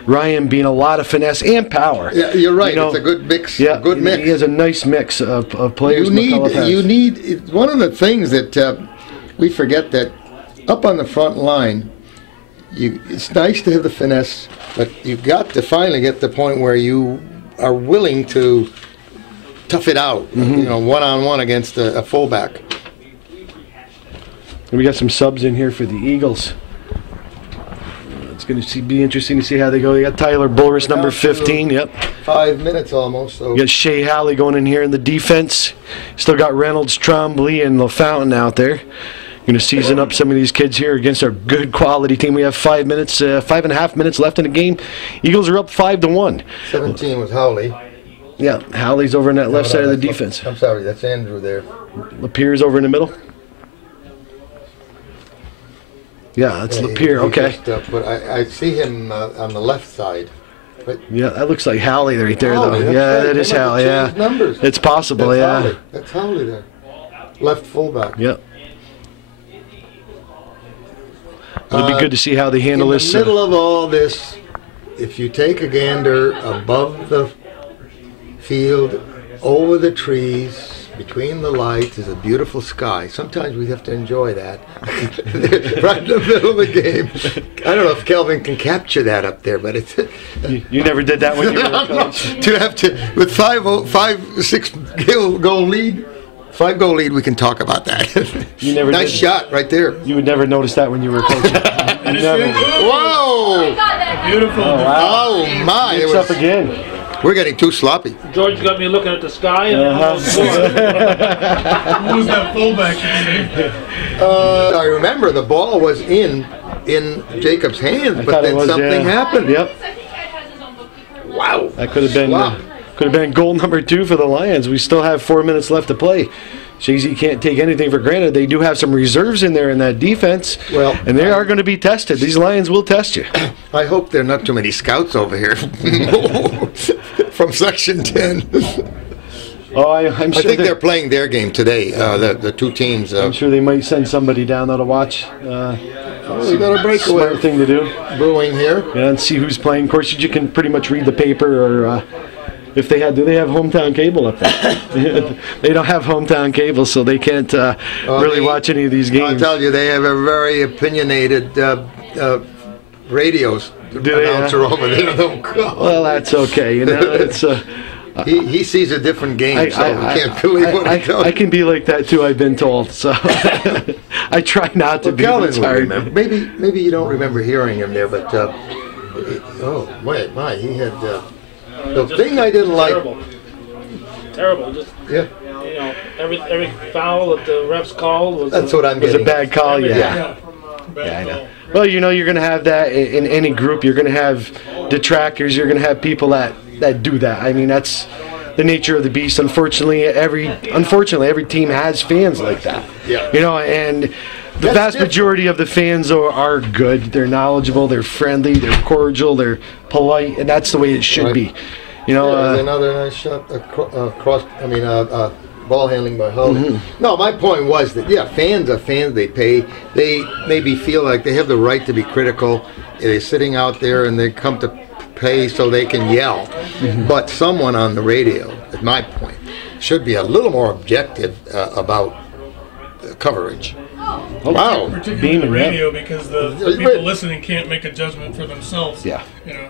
Ryan being a lot of finesse and power. Yeah, you're right. You know, it's a good mix. Yeah, a good mix. He has a nice mix of players. You need one of the things that we forget, that up on the front line, it's nice to have the finesse, but you've got to finally get to the point where you are willing to tough it out, you know, one-on-one against a fullback. And we got some subs in here for the Eagles. It's going to be interesting to see how they go. You got Tyler Bulworth, number 15. Yep. 5 minutes almost. So. You got Shea Halley going in here in the defense. Still got Reynolds, Trombley, and LaFountain out there. Going to season up some of these kids here against our good quality team. We have 5 minutes, 5.5 minutes left in the game. Eagles are up 5-1. 17 was Howley. Yeah, Howley's over on that left side of the defense. I'm sorry, that's Andrew there. Lapierre's over in the middle. Yeah, that's Yeah, Lapeer. Okay. But I see him on the left side. But Yeah, that looks like Howley right there, Howley, though. that's Yeah, right. that is They must have Howley. Yeah, changed numbers. it's possible. that's Yeah. Howley. That's Howley there. Left fullback. Yep. It'll be good to see how they handle In this. the middle of all this, if you take a gander above the field, over the trees, between the lights is a beautiful sky. Sometimes we have to enjoy that. Right in the middle of the game. I don't know if Kelvin can capture that up there, but it's... You never did that when you were a coach. to have to, with 5-6 goal lead, 5-goal lead, we can talk about that. You never nice did. shot right there. You would never notice that when you were a coach. You never. Whoa! Beautiful. Oh, wow. Oh my! Mixed up again. We're getting too sloppy. George got me looking at the sky and Who was that fullback? I remember the ball was in Jacob's hands, but thought it then was, something yeah. happened. Yep. Wow! That could have been Wow. goal number 2 for the Lions. We still have 4 minutes left to play. Chazy can't take anything for granted. They do have some reserves in there in that defense, Well, and they are going to be tested. These Lions will test you. I hope there are not too many scouts over here from Section 10. Oh, I'm I sure. think they're playing their game today. The two teams. I'm sure they might send somebody down there to watch. We got a breakaway Smart thing to do. brewing here. And see who's playing. Of course, you can pretty much read the paper, or if they had, do they have hometown cable up there? They don't have hometown cable, so they can't really watch any of these I'll games. tell you, they have a very opinionated radio announcer over there. Oh, God. Well, that's okay. You know, it's. He sees a different game, so we can't believe what he tells. I can be like that too. I've been told. So I try not to be. Kelvin It's would hard. remember. Maybe you don't remember hearing him there, but oh my, he had the thing I didn't like. Terrible. Just, Yeah, you know, every foul that the refs called was. that's what I'm It was getting. a bad call. Yeah. Yeah. Bad I know. call. Well, you know, you're going to have that in any group. You're going to have detractors. You're going to have people that do that. I mean, that's the nature of the beast. Unfortunately, every team has fans like that. Yeah. You know, and the That's vast different. majority of the fans are good. They're knowledgeable. They're friendly. They're cordial. They're polite, and that's the way it should Right. be. You know. There's another nice shot across. Ball handling by Howley. No, my point was that fans are fans. They pay. They maybe feel like they have the right to be critical. They're sitting out there and they come to pay so they can yell. But someone on the radio, at my point, should be a little more objective about coverage. Wow. Particularly Being the in radio, because the Yeah, people but- listening can't make a judgment for themselves. Yeah. You know.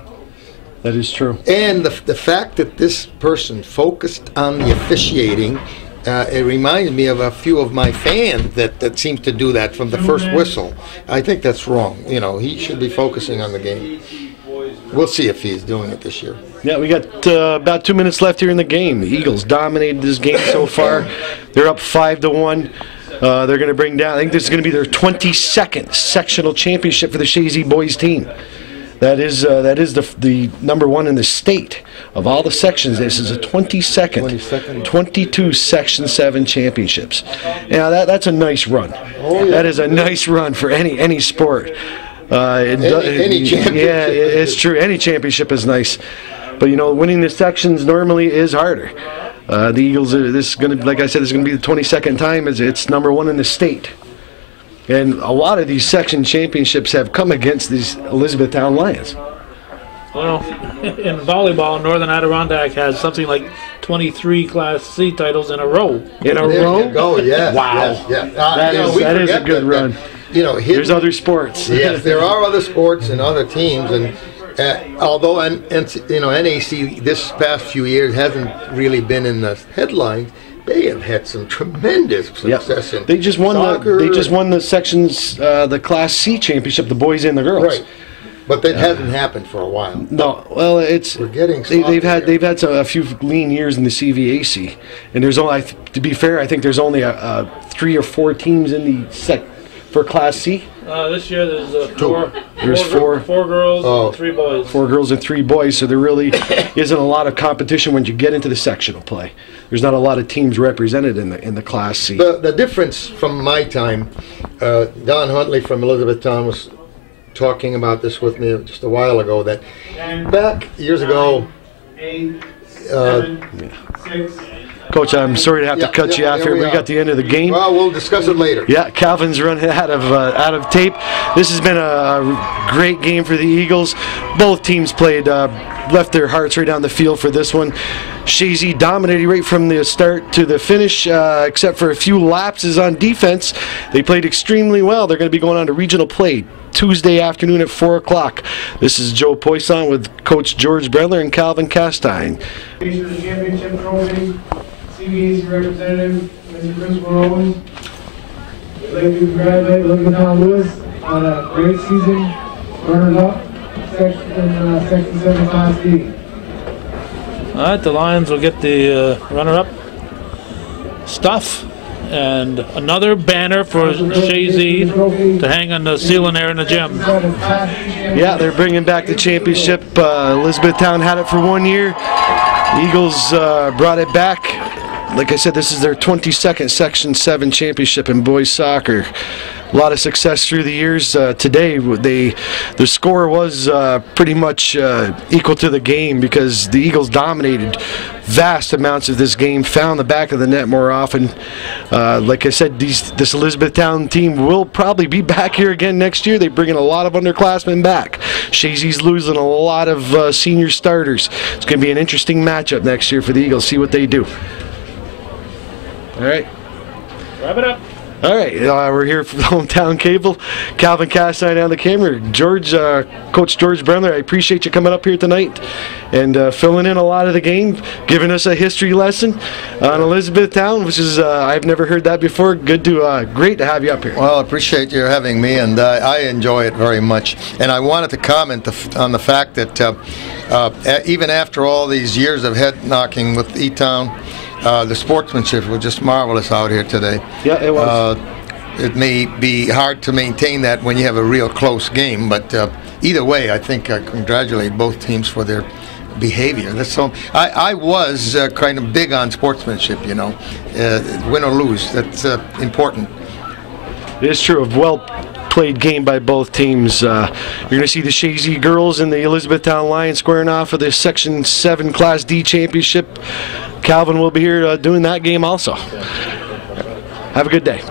That is true. And the fact that this person focused on the officiating, it reminds me of a few of my fans that seems to do that from the first whistle. I think that's wrong. You know, he should be focusing on the game. We'll see if he's doing it this year. Yeah, we got about 2 minutes left here in the game. The Eagles dominated this game so far. They're up 5-1. They're going to bring down, I think this is going to be their 22nd sectional championship for the Chazy boys team. That is the number 1 in the state of all the sections. This is a 22nd, 22 Section 7 championships. Yeah, that's a nice run. Oh, yeah. That is a nice run for any sport. Any championship. Yeah, it's true. Any championship is nice, but you know, winning the sections normally is harder. The Eagles are like I said, this is going to be the 22nd time. It's number 1 in the state. And a lot of these section championships have come against these Elizabethtown Lions. Well, in volleyball, Northern Adirondack has something like 23 Class C titles in a row. In a There row? you go. Yes. Wow. Yes. That is a good run. You know, There's other sports. Yes, there are other sports and other teams, and although NAC this past few years hasn't really been in the headlines, they have had some tremendous success in They just won soccer. the sections, the Class C championship, the boys and the girls. Right, but that hasn't happened for a while. No, well, We're getting they've had soccer a few lean years in the CVAC, and there's only, to be fair, I think there's only 3 or 4 teams in the for Class C? This year there's four girls and 3 boys. 4 girls and 3 boys, so there really isn't a lot of competition when you get into the sectional play. There's not a lot of teams represented in the Class C. The difference from my time, Don Huntley from Elizabethtown was talking about this with me just a while ago, that back years ago, 8, 7, 6. Coach, I'm sorry to have to cut you off here. We got the end of the game. Well, we'll discuss it later. Yeah, Calvin's running out of tape. This has been a great game for the Eagles. Both teams played, left their hearts right down the field for this one. Chazy dominated right from the start to the finish, except for a few lapses on defense. They played extremely well. They're going to be going on to regional play Tuesday afternoon at 4 o'clock. This is Joe Poisson with Coach George Brendler and Calvin Castine. Championship trophy. CBAC representative, Mr. Christopher Owens. We'd like to congratulate Elizabethtown-Lewis on a great season, runners-up, Section 7 Class D. All right, the Lions will get the runner-up stuff and another banner for Chazy to hang on the ceiling there in the gym. Yeah, they're bringing back the championship. Elizabethtown had it for 1 year. The Eagles brought it back. Like I said, this is their 22nd Section 7 championship in boys soccer. A lot of success through the years. Today, the score was pretty much equal to the game because the Eagles dominated vast amounts of this game, found the back of the net more often. Like I said, this Elizabethtown team will probably be back here again next year. They bring in a lot of underclassmen back. Chazy's losing a lot of senior starters. It's going to be an interesting matchup next year for the Eagles. See what they do. All right. Wrap it up. All right, we're here for Hometown Cable. Calvin Castine on the camera. George, Coach George Brendler, I appreciate you coming up here tonight and filling in a lot of the game, giving us a history lesson on Elizabethtown, which is I've never heard that before. Great to have you up here. Well, I appreciate you having me, and I enjoy it very much. And I wanted to comment on the fact that even after all these years of head knocking with E-Town, the sportsmanship was just marvelous out here today. Yeah, it was. It may be hard to maintain that when you have a real close game, but either way, I think I congratulate both teams for their behavior. That's so. I was kind of big on sportsmanship, you know, win or lose. That's important. It is true. A well-played game by both teams. You're going to see the Chazy girls and the Elizabethtown Lions squaring off for the Section 7 Class D championship. Calvin will be here doing that game also. Have a good day.